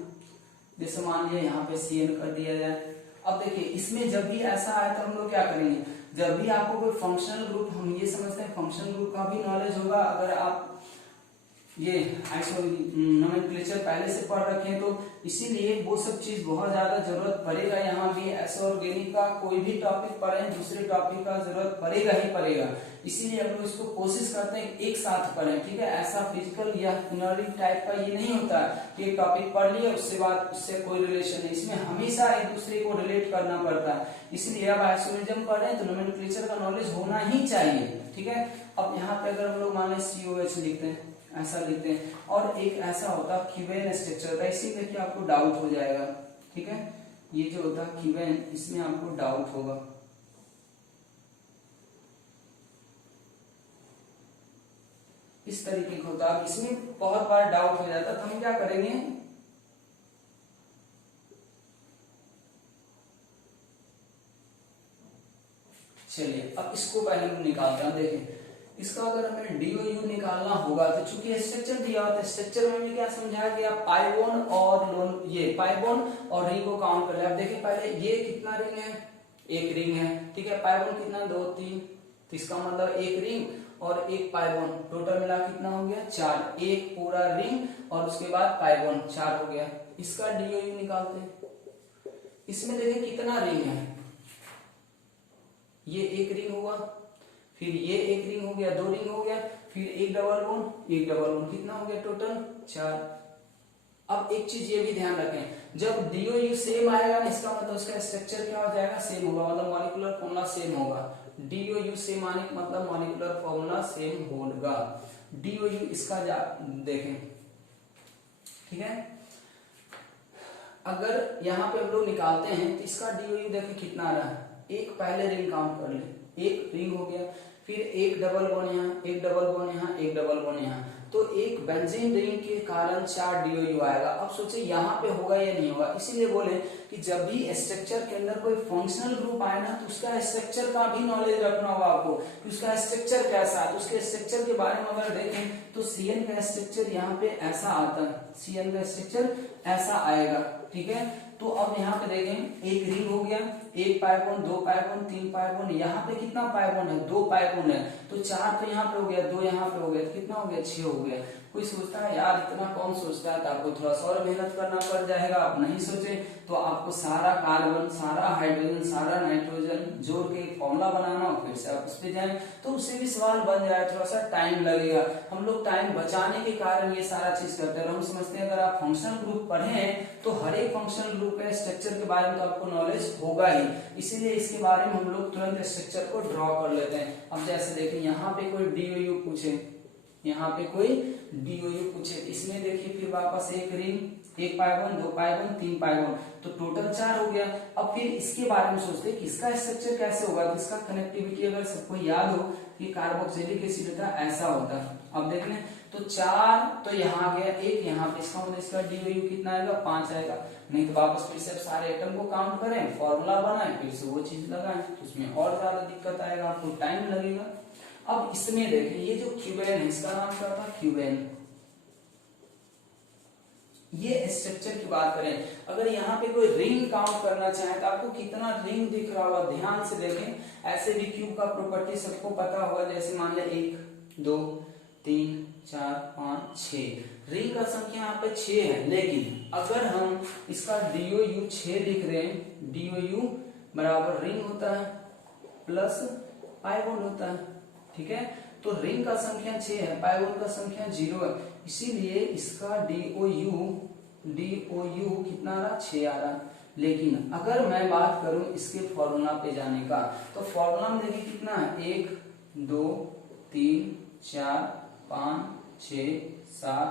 जैसे मान लिया यहाँ पे Cn कर दिया जाए। अब देखिए इसमें जब भी ऐसा आए तो हम लोग क्या करेंगे, जब भी आपको कोई फंक्शनल ग्रुप, हम ये समझते हैं फंक्शनल ग्रुप का भी नॉलेज होगा, अगर आप ये आइसो नोमेनक्लेचर पहले से पढ़ रखे हैं, तो इसीलिए वो सब चीज बहुत ज्यादा जरूरत पड़ेगा। यहाँ भी ऐसे ऑर्गेनिक का कोई भी टॉपिक पढ़े, दूसरे टॉपिक का जरूरत पड़ेगा ही पड़ेगा। इसीलिए हम लोग इसको कोशिश करते हैं एक साथ पढ़ें, ठीक है। ऐसा फिजिकल या इनऑर्गेनिक टाइप का ये नहीं होता कि एक टॉपिक पढ़ लिया उससे बाद उससे कोई रिलेशन नहीं, इसमें हमेशा एक दूसरे को रिलेट करना पड़ता है। इसलिए अब आइसोमेरिज्म पढ़ रहे हैं तो नोमेनक्लेचर का नॉलेज होना ही चाहिए, ठीक है। अब यहाँ पे अगर हम लोग माने COH लिखते हैं, ऐसा लिखते हैं, और एक ऐसा होता क्यूबेन स्ट्रक्चर का, इसी में कि आपको डाउट हो जाएगा, ठीक है। ये जो होता है क्यूबेन, इसमें आपको डाउट होगा। इस तरीके का होता है, इसमें बहुत बार डाउट हो जाता है, तो हम क्या करेंगे, चलिए अब इसको पहले हम निकालते हैं। देखें इसका अगर हमें DOU निकालना होगा तो चूंकि स्ट्रक्चर दिया होता है, स्ट्रक्चर में क्या समझाया गया, पाइबोन और लोन, ये पाइबोन और रिंग को काउंट कर ले। अब देखिए पहले ये कितना रिंग है, एक रिंग है, ठीक है। पाइबोन कितना, 2 3, तो इसका मतलब एक रिंग और एक पाइबोन, टोटल मिला कितना हो गया, 4। एक पूरा रिंग और उसके बाद पाइबोन, 4 हो गया। इसका DOU निकालते हैं। इसमें देखिए कितना रिंग है, ये एक रिंग हुआ, फिर ये एक रिंग हो गया, 2 रिंग हो गया, फिर एक डबल बोन, एक डबल बोन, कितना हो गया टोटल, 4। अब एक चीज ये भी ध्यान रखें, जब DOU सेम आएगा ना, इसका मतलब उसका स्ट्रक्चर क्या हो जाएगा, सेम होगा, मतलब मॉलिक्यूलर फॉर्मूला सेम होगा। DOU सेम आने का मतलब मॉलिक्यूलर फॉर्मूला सेम होगा। DOU इसका देखें, ठीक है। अगर यहाँ पे हम लोग निकालते हैं तो इसका DOU देखें कितना आ रहा है, एक पहले रिंग काउंट कर ले, एक रिंग हो गया, फिर एक डबल बॉन्ड यहाँ, एक डबल बॉन्ड यहाँ, एक डबल बॉन्ड यहाँ, तो एक बेंजीन रिंग के कारण 4 DOU आएगा। अब सोचिए यहाँ पे होगा या नहीं होगा, इसीलिए बोले कि जब भी स्ट्रक्चर के अंदर कोई फंक्शनल ग्रुप आए ना, तो उसका स्ट्रक्चर का भी नॉलेज रखना होगा आपको कि उसका स्ट्रक्चर कैसा है। तो उसके स्ट्रक्चर के बारे में अगर देखें तो CN का स्ट्रक्चर यहाँ पे ऐसा आता है, CN का स्ट्रक्चर ऐसा आएगा, ठीक है। तो अब यहाँ पे देखें, एक रिंग हो गया, एक पाइबोन, 2 पाइबोन, 3 पाइबोन, यहाँ पे कितना पाइबोन है, 2 पाइबोन है, तो 4 तो यहाँ पे हो गया, 2 यहाँ पे हो गया, तो कितना हो गया, 6 हो गया। कोई सोचता है यार इतना कौन सोचता है, तो आपको थोड़ा सा और मेहनत करना पड़ जाएगा। आप नहीं सोचे तो आपको सारा कार्बन, सारा हाइड्रोजन, सारा नाइट्रोजन जोड़ के फॉर्मूला बनाना, और फिर से आप उस पर जाए तो उससे भी सवाल बन जाए, थोड़ा सा टाइम लगेगा। हम लोग टाइम बचाने के कारण ये सारा चीज करते हैं। हम समझते हैं अगर आप फंक्शनल ग्रुप पढ़े तो हर एक फंक्शनल ग्रुप के स्ट्रक्चर के बारे में तो आपको नॉलेज होगा ही, इसीलिए इसके बारे में हम लोग तुरंत स्ट्रक्चर को ड्रॉ कर लेते हैं। अब जैसे देखिए यहाँ पे कोई DOU पूछे, यहाँ पे कोई DOU पूछे, इसमें देखिए फिर वापस एक रिंग, एक पाइबोन, 2 पाइबोन, 3 पाइबोन, तो टोटल 4 हो गया। अब फिर इसके बारे में सोचते हैं कि इसका स्ट्रक्चर कैसे होगा, तो इसका कनेक्टिविटी अगर सबको याद हो कि कार्बोक्सिलिक एसिड होता है, ऐसा होता है। अब देख लें तो 4 तो यहाँ गया, एक यहाँ पे, इसका मतलब इसका DOU कितना आएगा, 5 आएगा। नहीं तो वापस फिर से सारे एटम को काउंट करें, फॉर्मूला बनाएं, फिर से वो चीज लगाएं, तो उसमें और ज्यादा दिक्कत आएगा, आपको टाइम लगेगा। अब इसमें देखें ये जो क्यूबेन है, इसका नाम क्या था, क्यूबेन। ये स्ट्रक्चर की बात करें, अगर यहाँ पे कोई रिंग काउंट करना चाहे तो आपको कितना रिंग दिख रहा होगा, ध्यान से देखें। ऐसे भी क्यूब का प्रॉपर्टी सबको पता होगा, जैसे मान लिया 1 2 3 4 5 6, रिंग का संख्या यहाँ पे 6 है। लेकिन अगर हम इसका DOU 6 लिख रहे हैं, DOU बराबर रिंग होता है प्लस पाइबोन होता है, ठीक है। तो रिंग का संख्या 6 है, पाइबोन का संख्या 0 है, इसीलिए इसका DOU कितना आ रहा, 6 आ रहा। लेकिन अगर मैं बात करूं इसके फॉर्मूला पे जाने का, तो फॉर्मूला में देखिए कितना है, 1 2 3 4 5 6 7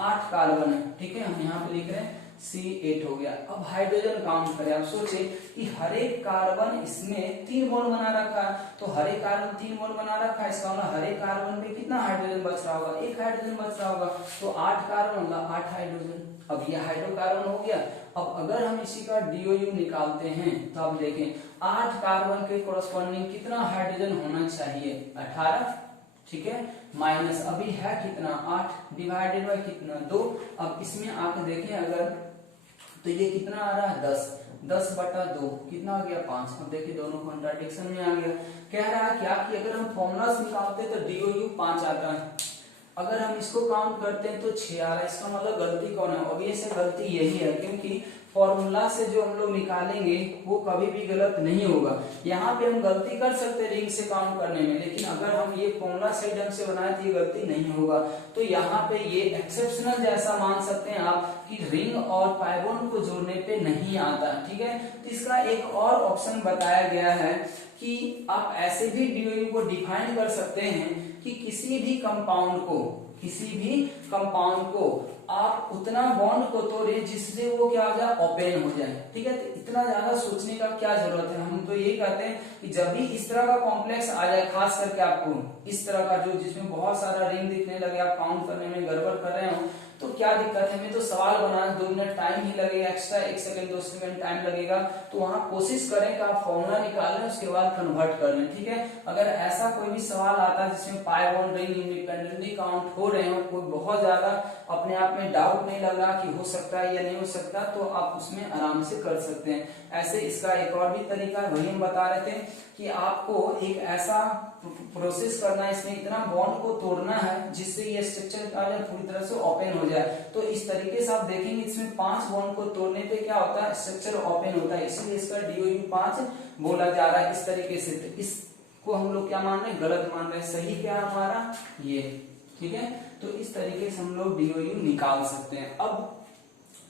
8 कार्बन है, ठीक है। हम यहाँ पे लिख रहे हैं C8 हो गया। अब हाइड्रोजन काउंट करें, आप सोचिए कि हर एक कार्बन इसमें 3 बॉन्ड बना रखा है, तो हर एक कार्बन 3 बॉन्ड बना रखा है, इसका मतलब हर एक कार्बन पे कितना हाइड्रोजन बच रहा होगा, 1 हाइड्रोजन बच रहा होगा, तो 8 कार्बन मतलब 8 हाइड्रोजन। अब ये हाइड्रोकार्बन हो गया। अब अगर हम इसी का DOU निकालते हैं तो आप देखें 8 कार्बन के कोरस्पॉन्डिंग कितना हाइड्रोजन होना चाहिए, 18, ठीक है। माइनस अभी है कितना, 8 डिवाइडेड बाय कितना, 2। अब इसमें आके देखें अगर, तो ये कितना आ रहा है, 10/2 कितना आ गया, 5। अब देखिए दोनों कॉन्ट्राडिक्शन में आ गया। कह रहा है क्या कि अगर हम फॉर्मूला निकालते तो DOU 5 आता है, अगर हम इसको काउंट करते हैं तो 6 आ रहा है, इसका मतलब गलती कौन है? ऑब्वियस है गलती यही है, क्योंकि फॉर्मूला से जो हम लोग निकालेंगे वो कभी भी गलत नहीं होगा। यहाँ पे हम गलती कर सकते हैं रिंग से काउंट करने में, लेकिन अगर हम ये फॉर्मूला सही ढंग से बनाए तो ये गलती नहीं होगा। तो यहाँ पे ये एक्सेप्शनल जैसा मान सकते हैं आप कि रिंग और पाइबोन को जोड़ने पे नहीं आता, ठीक है। तो इसका एक और ऑप्शन बताया गया है कि आप ऐसे भी डीओयू को डिफाइन कर सकते हैं कि किसी भी कंपाउंड को आप उतना बॉन्ड को तोड़े जिससे वो क्या हो जाए, ओपन हो जाए, ठीक है। तो इतना ज्यादा सोचने का क्या जरूरत है, हम तो यही कहते हैं कि जब भी इस तरह का कॉम्प्लेक्स आ जाए, खास करके आपको इस तरह का जो जिसमें बहुत सारा रिंग दिखने लगे, आप काउंट करने में गड़बड़ कर रहे हो, तो क्या दिक्कत है, हमें तो सवाल बनाना 2 मिनट टाइम ही लगेगा, एक्स्ट्रा 1 सेकंड 2 सेकंड टाइम लगेगा। तो वहां कोशिश करें कि आप फॉर्मूला निकाल लें, उसके बाद कन्वर्ट कर लें, ठीक है। अगर ऐसा कोई भी सवाल आता है जिसमें पाइबोन रिंग इंडिपेंडेंटली काउंट हो रहे हो, कोई बहुत ज्यादा अपने आप में डाउट नहीं लग रहा कि हो सकता है या नहीं हो सकता, तो आप उसमें आराम से कर सकते हैं। ऐसे इसका एक और भी तरीका है, वही हम बता रहे थे कि आपको एक ऐसा प्रोसेस करना है, इसमें इतना बॉन्ड को तोड़ना है जिससे ये स्ट्रक्चर पूरी तरह से ओपन हो जाए। तो इस तरीके से आप देखेंगे इसमें 5 बॉन्ड को तोड़ने पे क्या होता है, स्ट्रक्चर ओपन होता है, इसीलिए इसका डीओयू 5 बोला जा रहा है इस तरीके से। तो इसको हम लोग क्या मान रहे हैं, गलत मान रहे हैं, सही क्या हमारा ये, ठीक है। तो इस तरीके से हम लोग डीओयू निकाल सकते हैं। अब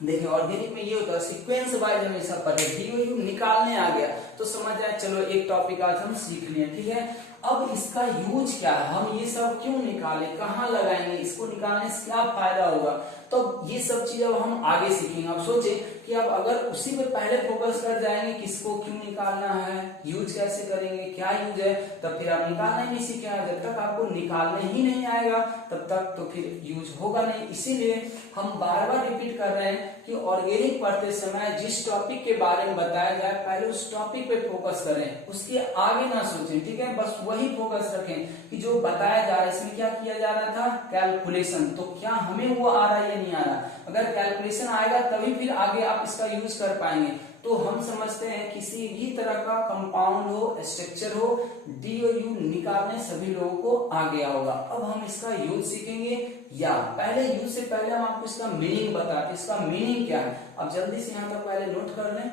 देखिए ऑर्गेनिक में ये होता है सीक्वेंस वाइज हमेशा पढ़े, डीओयू निकालने आ गया तो समझ आए, चलो एक टॉपिक आज हम सीख लिए, ठीक है। अब इसका यूज क्या है, हम ये सब क्यों निकाले, कहाँ लगाएंगे, इसको निकालने से क्या फायदा होगा, तो ये सब चीज अब हम आगे सीखेंगे। अब सोचे कि अब अगर उसी पे पहले फोकस कर जाएंगे किसको क्यों निकालना है, यूज कैसे करेंगे, क्या यूज है, तब फिर आप निकालना ही नहीं सीखेंगे। जब तक आपको निकालने ही नहीं आएगा तब तक तो फिर यूज होगा नहीं। इसीलिए हम बार बार रिपीट कर रहे हैं कि ऑर्गेनिक पढ़ते समय जिस टॉपिक के बारे में बताया जाए पहले उस टॉपिक पे फोकस करें, उसके आगे ना सोचें, ठीक है। बस वही फोकस रखें कि जो बताया जा रहा है, इसमें क्या किया जा रहा था, कैलकुलेशन, तो क्या हमें वो आ रहा है या नहीं आ रहा। अगर कैलकुलेशन आएगा तभी फिर आगे आप इसका यूज कर पाएंगे। तो हम समझते हैं किसी भी तरह का कंपाउंड हो, स्ट्रक्चर हो, डीओयू निकालने सभी लोगों को आ गया होगा। अब हम इसका यूज सीखेंगे, या पहले यूज से पहले हम आपको इसका मीनिंग बताते हैं, इसका मीनिंग क्या है। अब जल्दी से यहां तक पहले नोट कर लें।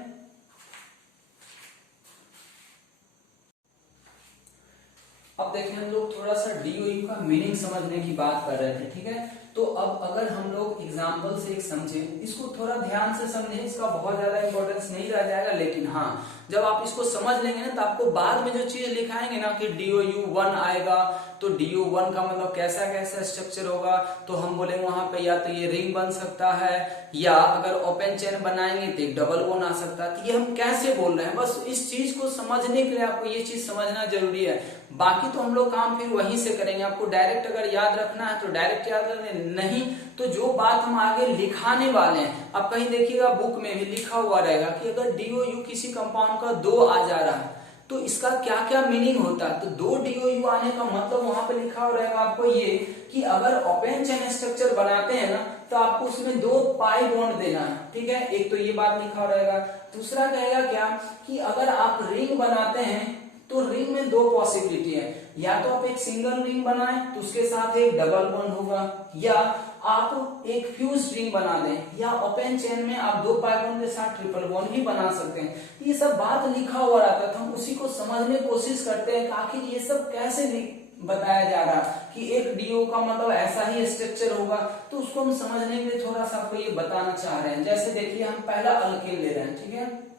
अब देखिए हम लोग थोड़ा सा डीओयू का मीनिंग समझने की बात कर रहे थे, ठीक है। तो अब अगर हम लोग एग्जाम्पल से एक समझे, इसको थोड़ा ध्यान से समझें, इसका बहुत ज्यादा इंपॉर्टेंस नहीं रह जाएगा, लेकिन हाँ जब आप इसको समझ लेंगे ना तो आपको बाद में जो चीज लिखाएंगे ना कि डीओयू 1 आएगा तो डीओ 1 का मतलब कैसा कैसा स्ट्रक्चर होगा, तो हम बोलेंगे वहां पे या तो ये रिंग बन सकता है, या अगर ओपन चेन बनाएंगे तो एक डबल बॉन्ड आ सकता है। तो ये हम कैसे बोल रहे हैं, बस इस चीज को समझने के लिए आपको ये चीज समझना जरूरी है। बाकी तो हम लोग काम फिर वहीं से करेंगे। आपको डायरेक्ट अगर याद रखना है तो डायरेक्ट याद रखना, नहीं तो जो बात हम आगे लिखाने वाले हैं, आप कहीं देखिएगा बुक में भी लिखा हुआ रहेगा कि अगर डीओयू किसी कंपाउंड का 2 आ जा रहा है तो इसका क्या क्या मीनिंग होता है। तो 2 डीओयू आने का मतलब वहां पे लिखा हुआ रहेगा आपको ये कि अगर ओपन चेन स्ट्रक्चर बनाते हैं ना तो आपको उसमें 2 पाई बॉन्ड देना है, ठीक है। एक तो ये बात लिखा हुआ रहेगा। दूसरा कहेगा क्या कि अगर आप रिंग बनाते हैं तो रिंग में 2 पॉसिबिलिटी है, या तो आप एक सिंगल रिंग बनाएं तो उसके साथ एक डबल बॉन्ड होगा, या आप एक फ्यूज रिंग बना दें, या ओपन चेन में आप 2 पाई बॉन्ड के साथ ट्रिपल बॉन्ड भी बना सकते हैं। ये सब बात लिखा हुआ रहता था, हम उसी को समझने की कोशिश करते हैं कि आखिर ये सब कैसे बताया जा रहा कि एक डीओ का मतलब ऐसा ही स्ट्रक्चर होगा, तो उसको हम समझने में थोड़ा सा आपको ये बताना चाह रहे हैं। जैसे देखिए हम पहला अल्केन ले रहे हैं, ठीक है।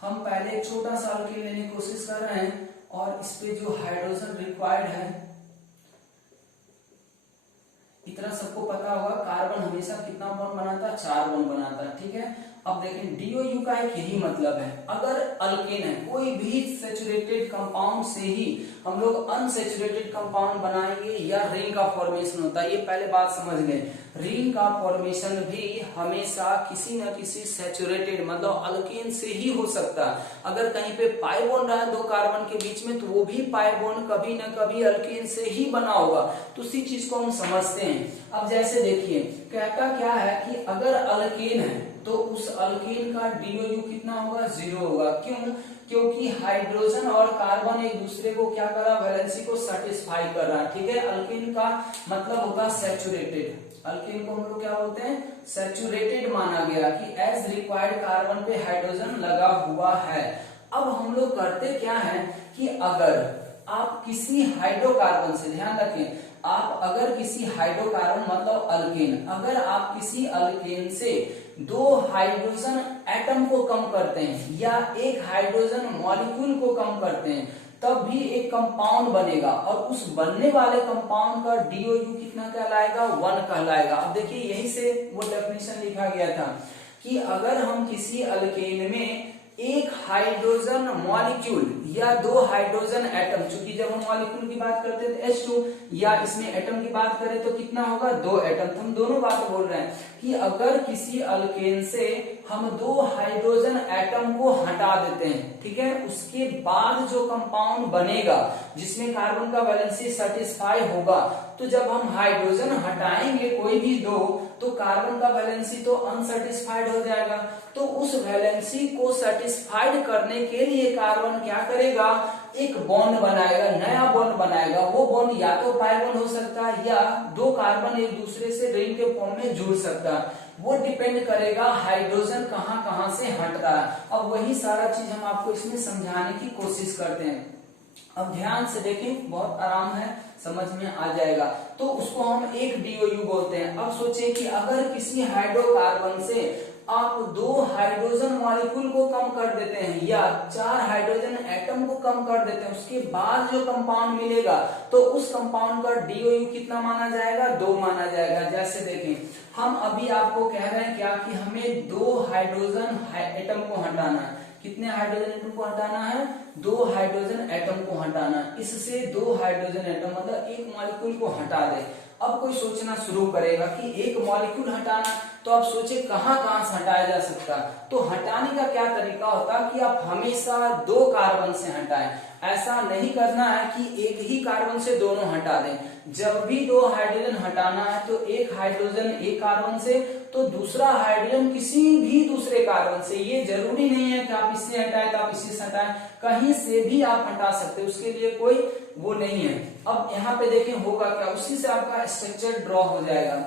हम पहले एक छोटा सा अल्केन लेने की कोशिश कर रहे हैं और इस पे जो हाइड्रोजन रिक्वायर्ड है, इतना सबको पता होगा, कार्बन हमेशा कितना बॉन्ड बनाता है, 4 बॉन्ड बनाता है, ठीक है। अब देखें डीओयू का एक यही मतलब है, अगर अल्केन है कोई भी सैचुरेटेड कंपाउंड से ही हम लोग अनसैचुरेटेड कंपाउंड बनाएंगे या रिंग का फॉर्मेशन होता है। ये पहले बात समझ गए, रिंग का फॉर्मेशन भी हमेशा किसी न किसी सैचुरेटेड मतलब अल्केन से ही हो सकता है। अगर कहीं पे पाई बॉन्ड रहा है 2 कार्बन के बीच में तो वो भी पाई बॉन्ड कभी न कभी अल्केन से ही बना होगा, तो उसी चीज को हम समझते हैं। अब जैसे देखिए कहता क्या है कि अगर अल्केन है तो उस अल्केन का DOU कितना होगा, 0 होगा। क्यों? क्योंकि हाइड्रोजन और कार्बन एक दूसरे को क्या कर रहा है, वैलेंसी को सेटिस्फाई कर रहा है। ठीक है, अल्केन का मतलब होगा सैचुरेटेड। अल्केन को हम लोग क्या बोलते हैं, सैचुरेटेड माना गया कि एज रिक्वायर्ड कार्बन पे हाइड्रोजन लगा हुआ है। अब हम लोग करते क्या है कि अगर आप किसी हाइड्रोकार्बन से, ध्यान रखें, आप अगर किसी हाइड्रोकार्बन मतलब अल्केन, अगर आप किसी अल्केन से 2 हाइड्रोजन एटम को कम करते हैं या एक हाइड्रोजन मॉलिक्यूल को कम करते हैं, तब भी एक कंपाउंड बनेगा और उस बनने वाले कंपाउंड का DOU कितना कहलाएगा, 1 कहलाएगा। अब देखिए यही से वो डेफिनेशन लिखा गया था कि अगर हम किसी अल्केन में एक हाइड्रोजन मॉलिक्यूल या 2 हाइड्रोजन एटम, चूंकि जब हम मॉलिक्यूल की बात करते हैं तो H2, या इसमें एटम की बात करें तो कितना होगा, 2 एटम। तो हम दोनों बात बोल रहे हैं कि अगर किसी अल्केन से हम 2 हाइड्रोजन एटम को हटा देते हैं, ठीक है, उसके बाद जो कंपाउंड बनेगा जिसमें कार्बन का वैलेंसी सेटिस्फाई होगा, तो जब हम हाइड्रोजन हटाएंगे कोई भी 2, तो कार्बन का वैलेंसी तो अनसेटिस्फाइड हो जाएगा। तो उस वैलेंसी को सेटिस्फाइड करने के लिए कार्बन क्या करेगा, एक बॉन्ड बनाएगा, नया बॉन्ड बनाएगा। वो बॉन्ड या तो पाई बॉन्ड हो सकता है या 2 कार्बन एक दूसरे से रिंग के फॉर्म में जुड़ सकता है। वो डिपेंड करेगा हाइड्रोजन कहां कहां से हट रहा है। अब वही सारा चीज हम आपको इसमें समझाने की कोशिश करते हैं। अब ध्यान से देखें, बहुत आराम है, समझ में आ जाएगा। तो उसको हम एक DOU बोलते हैं। अब सोचिए कि अगर किसी हाइड्रोकार्बन से आप 2 हाइड्रोजन मॉलिक्यूल को कम कर देते हैं या 4 हाइड्रोजन एटम को कम कर देते हैं, उसके बाद जो कंपाउंड मिलेगा तो उस कंपाउंड का DOU कितना माना जाएगा, 2 माना जाएगा। जैसे देखें, हम अभी आपको कह रहे हैं क्या कि हमें 2 हाइड्रोजन एटम को हटाना है। कितने हाइड्रोजन एटम को हटाना है, 2 हाइड्रोजन एटम को हटाना है। इससे 2 हाइड्रोजन एटम मतलब एक मॉलिक्यूल को हटा दे। अब कोई सोचना शुरू करेगा कि एक मॉलिक्यूल हटाना, तो आप सोचे कहां कहां से हटाया जा सकता है। तो हटाने का क्या तरीका होता है कि आप हमेशा 2 कार्बन से हटाएं। ऐसा नहीं करना है कि एक ही कार्बन से दोनों हटा दें। जब भी 2 हाइड्रोजन हटाना है तो एक हाइड्रोजन एक कार्बन से, तो दूसरा हाइड्रोजन किसी भी दूसरे कार्बन से। ये जरूरी नहीं है कि आप इससे हटाएं तो आप इसी से हटाएं, कहीं से भी आप हटा सकते हैं, उसके लिए कोई वो नहीं है। अब यहाँ पे देखें होगा क्या, उसी से आपका स्ट्रक्चर ड्रॉ हो जाएगा।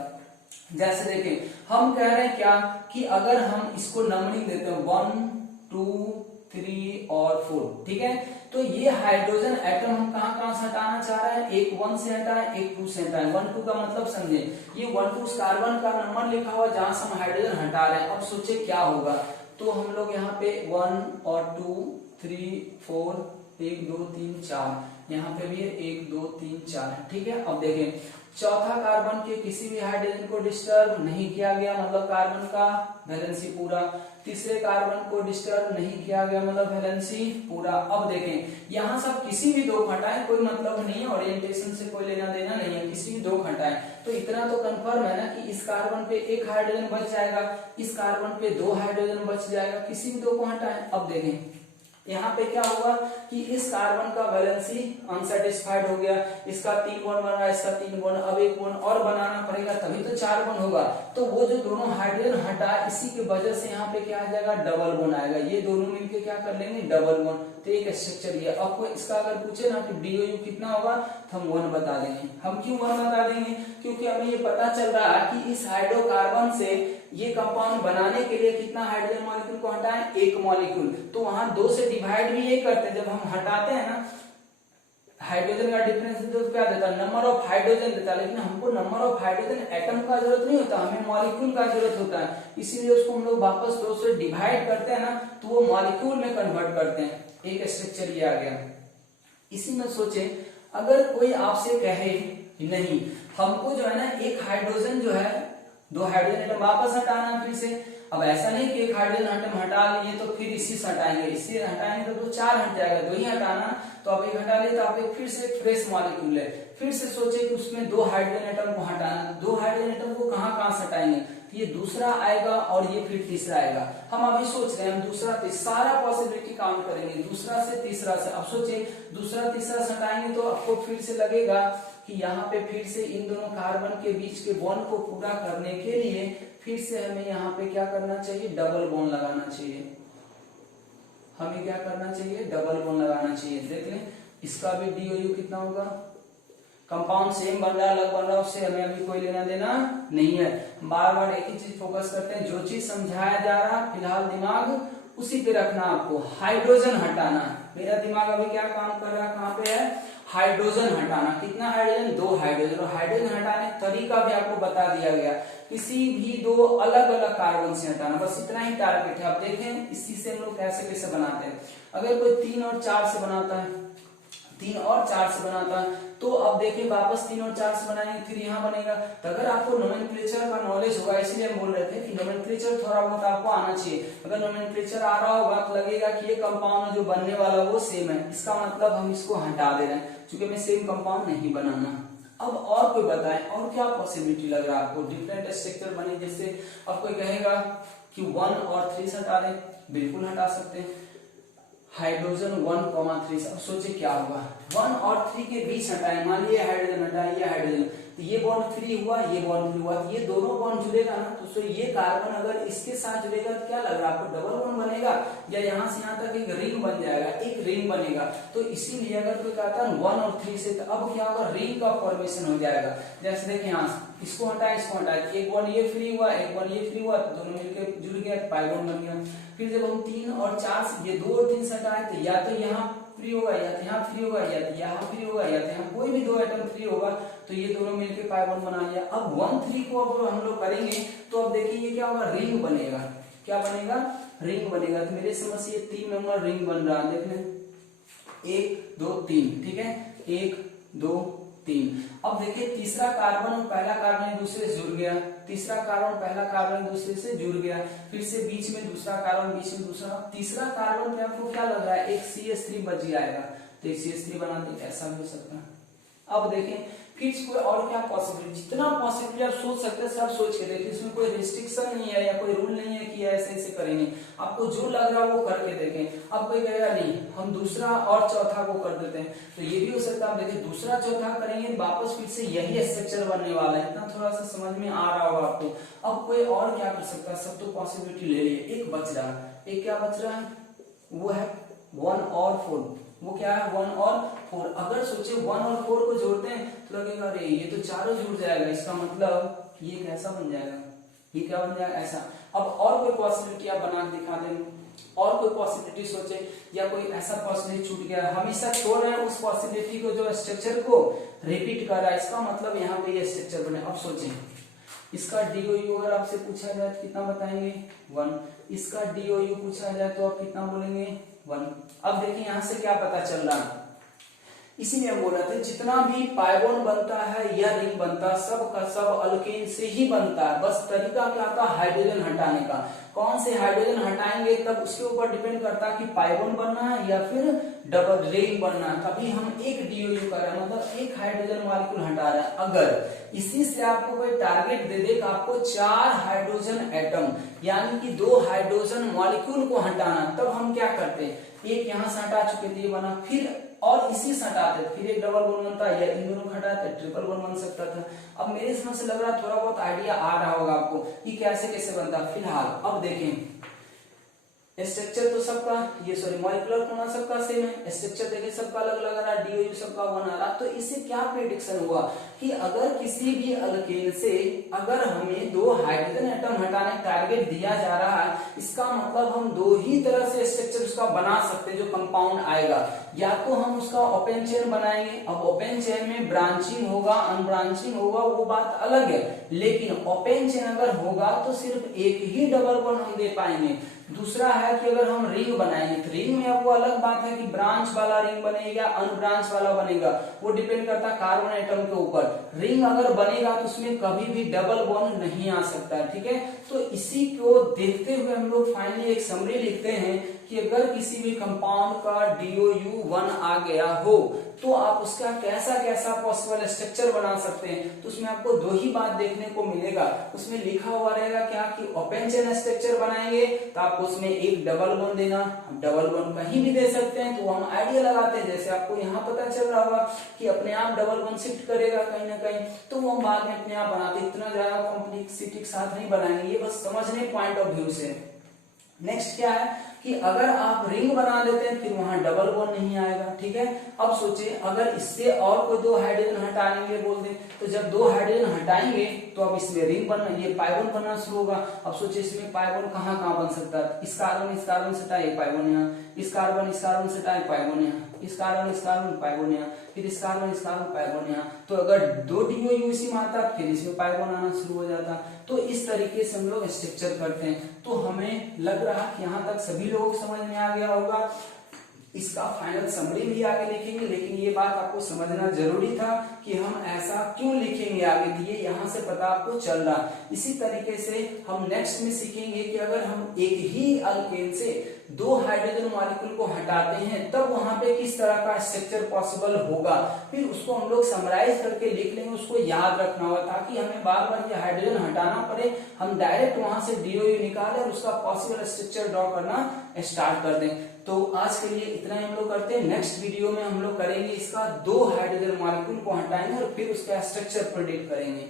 जैसे देखें, हम कह रहे हैं क्या कि अगर हम इसको नंबरिंग देते हैं 1 2 3 और 4, ठीक है, तो ये हाइड्रोजन एटम हम कहां कहां से हटाना चाह रहे हैं, एक 1 से हटाएं, एक 2 से हटाएं। 1 2 का मतलब समझे, ये 1 2 कार्बन का नंबर लिखा हुआ जहां से हम हाइड्रोजन हटा रहे हैं। अब सोचे क्या होगा, तो हम लोग यहाँ पे 1 और 2 3 4 1 2 3 4, यहाँ पे भी 1 2 3 4, ठीक है। अब देखें, चौथा कार्बन के किसी भी हाइड्रोजन को डिस्टर्ब नहीं किया गया, मतलब कार्बन का वैलेंसी पूरा। तीसरे कार्बन को डिस्टर्ब नहीं किया गया, मतलब वैलेंसी पूरा। अब देखें, यहाँ से आप किसी भी 2 हटाएं, कोई मतलब नहीं है, ओरिएंटेशन से कोई लेना देना नहीं है, किसी भी 2 हटाएं तो इतना तो कंफर्म है ना कि इस कार्बन पे 1 हाइड्रोजन बच जाएगा, इस कार्बन पे 2 हाइड्रोजन बच जाएगा, किसी भी 2 को हटाएं। अब देखें, यहाँ पे क्या होगा कि इस कार्बन का वैलेंसी अनसेटिस्फाइड हो गया, इसका 3 बॉन्ड बन रहा है, इसका 3 बॉन्ड, अब 1 बॉन्ड और बनाना पड़ेगा तभी तो 4 बॉन्ड होगा। तो वो जो दोनों हाइड्रोजन हटा, इसी की वजह से यहाँ पे क्या आ जाएगा, डबल बॉन्ड आएगा। ये दोनों मिलके क्या कर लेंगे, डबल बॉन्ड। तो एक स्ट्रक्चर ये। अब कोई इसका अगर पूछे ना कि DOU कितना होगा, तो हम 1 बता देंगे। हम क्यों 1 बता देंगे, क्योंकि हमें ये पता चल रहा है कि इस हाइड्रोकार्बन से ये कंपाउंड बनाने के लिए कितना हाइड्रोजन मॉलिक्यूल को हटाएं, 1 मॉलिक्यूल। तो वहां 2 से डिवाइड भी ये करते हैं। जब हम हटाते हैं ना, हाइड्रोजन का डिफरेंस तो क्या देता है, नंबर ऑफ हाइड्रोजन देता है, लेकिन हमको नंबर ऑफ हाइड्रोजन एटम का जरूरत नहीं होता, हमें मॉलिक्यूल का जरूरत होता है। इसीलिए उसको हम लोग वापस 2 से डिवाइड करते हैं ना, तो वो मॉलिक्यूल में कन्वर्ट करते हैं। एक स्ट्रक्चर ये आ गया। इसी में सोचे, अगर कोई आपसे कहे नहीं हमको जो है ना, एक हाइड्रोजन जो है, 2 हाइड्रोजन एटम वापस हटाना फिर से। अब ऐसा नहीं कि एक हाइड्रोजन एटम हटा लिए तो फिर इसी से हटाएंगे, इससे हटाएंगे तो 4 हट जाएगा, 2 ही हटाना। तो आप एक हटा लिए तो आप एक फिर से फ्रेश मॉलिक्यूल है। फिर से सोचे कि उसमें 2 हाइड्रोजन एटम को हटाना, 2 हाइड्रोजन एटम को कहां कहां से हटाएंगे, तो ये दूसरा आएगा और ये फिर तीसरा आएगा। हम अभी सोच रहे हैं, हम दूसरा सारा पॉसिबिलिटी काउंट करेंगे, दूसरा से तीसरा से। अब सोचिए, दूसरा तीसरा से हटाएंगे तो आपको फिर से लगेगा कि यहाँ पे फिर से इन दोनों कार्बन के बीच के बॉन्ड को पूरा करने के लिए फिर से हमें यहाँ पे क्या करना चाहिए, डबल बॉन्ड लगाना चाहिए। हमें क्या करना चाहिए, डबल बॉन्ड लगाना चाहिए। देख लें इसका भी DOU कितना होगा, कंपाउंड सेम बन रहा है अलग बन रहा है, उससे हमें अभी कोई लेना देना नहीं है। बार बार एक ही चीज फोकस करते हैं, जो चीज समझाया जा रहा है फिलहाल दिमाग उसी पे रखना आपको। हाइड्रोजन हटाना, मेरा दिमाग अभी क्या काम कर रहा है, कहाँ पे है, हाइड्रोजन हटाना। कितना हाइड्रोजन, 2 हाइड्रोजन। और हाइड्रोजन हटाने का तरीका भी आपको बता दिया गया, किसी भी 2 अलग अलग कार्बन से हटाना, बस इतना ही टारगेट है। अब देखें इसी से हम लोग कैसे कैसे बनाते हैं। अगर कोई 3 और 4 से बनाता है, 3 और 4 से बनाता है, तो अब देखिए वापस 3 और 4 से बनाएंगे, फिर यहाँ बनेगा। तो अगर आपको नोमेनक्लेचर का नॉलेज होगा, इसलिए हम बोल रहे थे कि नोमेनक्लेचर थोड़ा बहुत आपको आना चाहिए। अगर नोमेनक्लेचर आ रहा होगा तो लगेगा कि ये कंपाउंड जो बनने वाला वो सेम है, इसका मतलब हम इसको हटा दे रहे हैं, क्योंकि हमें सेम कंपाउंड नहीं बनाना। अब और कोई बताएं, और क्या पॉसिबिलिटी लग रहा है आपको, डिफरेंट स्ट्रक्चर बने जिससे अब कोई कहेगा कि 1 और 3 से हटा दें, बिल्कुल हटा सकते हैं। हाइड्रोजन 1,3, अब सोचिए क्या होगा, 1 और 3 के बीच हटाए, मान लीजिए हाइड्रोजन हटाए, ये हाइड्रोजन, तो ये बॉन्ड फ्री हुआ, ये बॉन्ड फ्री हुआ, तो ये दोनों बॉन्ड जुड़ेगा ना, तो ये कार्बन अगर इसके साथ जुड़ेगा तो क्या लग रहा है आपको, डबल बॉन्ड बनेगा, या यहाँ से यहाँ तक एक रिंग बन जाएगा, एक रिंग बनेगा। तो इसीलिए अगर कोई कहता है 1 और 3 से, तो अब क्या होगा, रिंग का फॉर्मेशन हो जाएगा। जैसे देखिए यहाँ इसको हटाए, इसको हटाए, एक बॉन्ड ये फ्री हुआ, एक बॉन्ड ये फ्री हुआ, तो दोनों मिलकर जुड़ गया, पाई बॉन्ड बन गया। फिर जब हम 3 और 4 से, ये 2 और 3 से हटाए, तो या तो यहाँ फ्री होगा, या तो यहाँ फ्री होगा, या तो यहाँ फ्री होगा, या तो यहाँ कोई भी 2 एटम फ्री होगा, तो ये दोनों मिलकर पाई बॉन्ड बना लिया। अब 1, 3 को अब हम लोग करेंगे तो अब देखिए ये क्या होगा, रिंग बनेगा। क्या बनेगा, रिंग बनेगा। तो मेरे समझ से 3 नंबर रिंग बन रहा है, देख लें 1 2 3, ठीक है, 1 2 3। अब देखिए तीसरा कार्बन और पहला कार्बन एक दूसरे से जुड़ गया, तीसरा कार्बन पहला कार्बन एक दूसरे से जुड़ गया, फिर से बीच में दूसरा कार्बन, बीच में दूसरा, तीसरा कार्बन पे आपको क्या लग रहा है, एक CH3 बच जाएगा, तो एक CH3 बना दे, ऐसा भी हो सकता है। अब देखें फिर कोई और क्या पॉसिबिलिटी, जितना पॉसिबिलिटी आप सोच सकते हैं सब सोच के देखिए, इसमें कोई रिस्ट्रिक्शन नहीं है या कोई रूल नहीं है कि ऐसे ऐसे करेंगे, आपको जो लग रहा है वो करके देखें। अब कोई कहेगा नहीं हम दूसरा और चौथा को कर देते हैं, तो ये भी हो सकता है। देखिए दूसरा चौथा करेंगे वापस फिर से यही स्ट्रक्चर बनने वाला है, इतना थोड़ा सा समझ में आ रहा होगा आपको। अब कोई और क्या कर सकता है, सब तो पॉसिबिलिटी ले लिए, एक बच रहा है, एक क्या बच रहा है, वो है 1 और 4, वो क्या है 1 और 4। अगर सोचे 1 और 4 को जोड़ते हैं तो लगेगा अरे ये तो चारों जुड़ जाएगा, इसका मतलब ये कैसा बन जाएगा, ये क्या बन जाएगा, ऐसा। अब और कोई पॉसिबिलिटी आप बना के दिखा दें, और कोई पॉसिबिलिटी सोचे, या कोई ऐसा पॉसिबिलिटी छूट गया, हमेशा छोड़ रहे हैं उस पॉसिबिलिटी को जो स्ट्रक्चर को रिपीट कर रहा है, इसका मतलब यहाँ पे ये स्ट्रक्चर बने। अब सोचें इसका DOU अगर आपसे पूछा जाए तो कितना बताएंगे, 1। इसका DOU पूछा जाए तो आप कितना बोलेंगे, 1। अब देखिए यहां से क्या पता चल रहा है, इसीलिए हम बोल रहे थे जितना भी पाई बॉन्ड बनता है या रिंग बनता है सब का सब अल्केन से ही बनता है, बस तरीका क्या आता है हाइड्रोजन हटाने का। कौन से हाइड्रोजन हटाएंगे तब उसके ऊपर डिपेंड करता है कि पाई बॉन्ड बनना है या फिर डबल रिंग बनना है। तभी हम एक DOU कर रहे हैं, मतलब एक हाइड्रोजन मॉलिक्यूल हटा रहे हैं। अगर इसी से आपको कोई टारगेट दे दे कि आपको 4 हाइड्रोजन एटम यानी कि 2 हाइड्रोजन मॉलिक्यूल को हटाना, तब हम क्या करते हैं, एक यहां से हटा चुके थे, ये बना, फिर और इसी से हटाते फिर एक डबल बॉन्ड बनता है, या इन दोनों को हटाते ट्रिपल बॉन्ड बन सकता था। अब मेरे समझ से लग रहा है थोड़ा बहुत आइडिया आ रहा होगा आपको कि कैसे कैसे बनता है। फिलहाल अब देखें स्ट्रक्चर तो सबका ये सॉरी मॉलिक्यूलर कोना सबका सेम है, स्ट्रक्चर देखिए सबका अलग अलग आ रहा है, DOU सबका 1 आ रहा। तो इससे क्या प्रेडिक्शन हुआ कि अगर किसी भी अल्केन से अगर हमें 2 हाइड्रोजन एटम हटाने का टारगेट दिया जा रहा है, इसका मतलब हम 2 ही तरह से स्ट्रक्चर उसका बना सकते हैं जो कंपाउंड आएगा। या तो हम उसका ओपन चेन बनाएंगे, अब ओपन चेन में ब्रांचिंग होगा अनब्रांचिंग होगा वो बात अलग है, लेकिन ओपन चेन अगर होगा तो सिर्फ एक ही डबल बॉन्ड हम दे पाएंगे। दूसरा है कि अगर हम रिंग बनाएंगे तो रिंग में आपको अलग बात है कि ब्रांच वाला रिंग बनेगा अनब्रांच वाला बनेगा, वो डिपेंड करता है कार्बन एटम के ऊपर। रिंग अगर बनेगा तो उसमें कभी भी डबल बॉन्ड नहीं आ सकता है, ठीक है। तो इसी को देखते हुए हम लोग फाइनली एक समरी लिखते हैं कि अगर किसी भी कंपाउंड का DOU 1 आ गया हो तो आप उसका कैसा कैसा पॉसिबल स्ट्रक्चर बना सकते हैं। तो उसमें आपको 2 ही बात देखने को मिलेगा, उसमें लिखा हुआ रहेगा क्या कि ओपन चेन स्ट्रक्चर बनाएंगे तो आपको आपको उसमें एक डबल बॉन्ड देना, डबल बॉन्ड कहीं भी दे सकते हैं, तो हम आइडिया लगाते हैं, जैसे आपको यहाँ पता चल रहा होगा कि अपने आप डबल बॉन्ड शिफ्ट करेगा कहीं ना कहीं, तो वो हम बाद में अपने आप बनाते, इतना ज्यादा कॉम्प्लेक्सिटी के साथ नहीं बनाएंगे, ये बस समझने पॉइंट ऑफ व्यू से। नेक्स्ट क्या है कि अगर आप रिंग बना देते हैं फिर वहां डबल बॉन्ड नहीं आएगा, ठीक है। अब सोचिए अगर इससे और कोई दो हाइड्रोजन हटाएंगे बोल दे, तो जब दो हाइड्रोजन हटाएंगे तो अब इसमें रिंग बनना, ये पाई बॉन्ड बनना शुरू होगा। अब सोचिए इसमें पाई बॉन्ड कहाँ कहाँ बन सकता है, इस कार्बन से हटाए पाई बॉन्ड यहाँ, इस कार्बन से हटाए पाई बॉन्ड यहाँ, इस कार्बन पाई बॉन्ड यहाँ, फिर इस कार्बन पाई बॉन्ड यहाँ। तो अगर दो डीओ यूसी में आता फिर इसमें पाई बॉन्ड आना शुरू हो जाता। तो इस तरीके से हम लोग स्ट्रक्चर करते हैं। तो हमें लग रहा कि यहाँ तक सभी लोगों को समझ में आ गया होगा। इसका फाइनल समरी भी आगे लिखेंगे, लेकिन ये बात आपको समझना जरूरी था कि हम ऐसा क्यों लिखेंगे आगे, ये यहाँ से पता आपको चल रहा। इसी तरीके से हम नेक्स्ट में सीखेंगे कि अगर हम एक ही अल्केन से दो हाइड्रोजन मॉलिक्यूल को हटाते हैं तब वहां पे किस तरह का स्ट्रक्चर पॉसिबल होगा, फिर उसको हम लोग समराइज करके लिख लेंगे, उसको याद रखना होगा ताकि हमें बार बार ये हाइड्रोजन हटाना पड़े, हम डायरेक्ट वहां से डीओयू निकालें और उसका पॉसिबल स्ट्रक्चर ड्रॉ करना स्टार्ट कर दें। तो आज के लिए इतना ही हम लोग करते हैं। नेक्स्ट वीडियो में हम लोग करेंगे इसका दो हाइड्रोजन मॉलिक्यूल को हटाएंगे और फिर उसका स्ट्रक्चर प्रेडिक्ट करेंगे।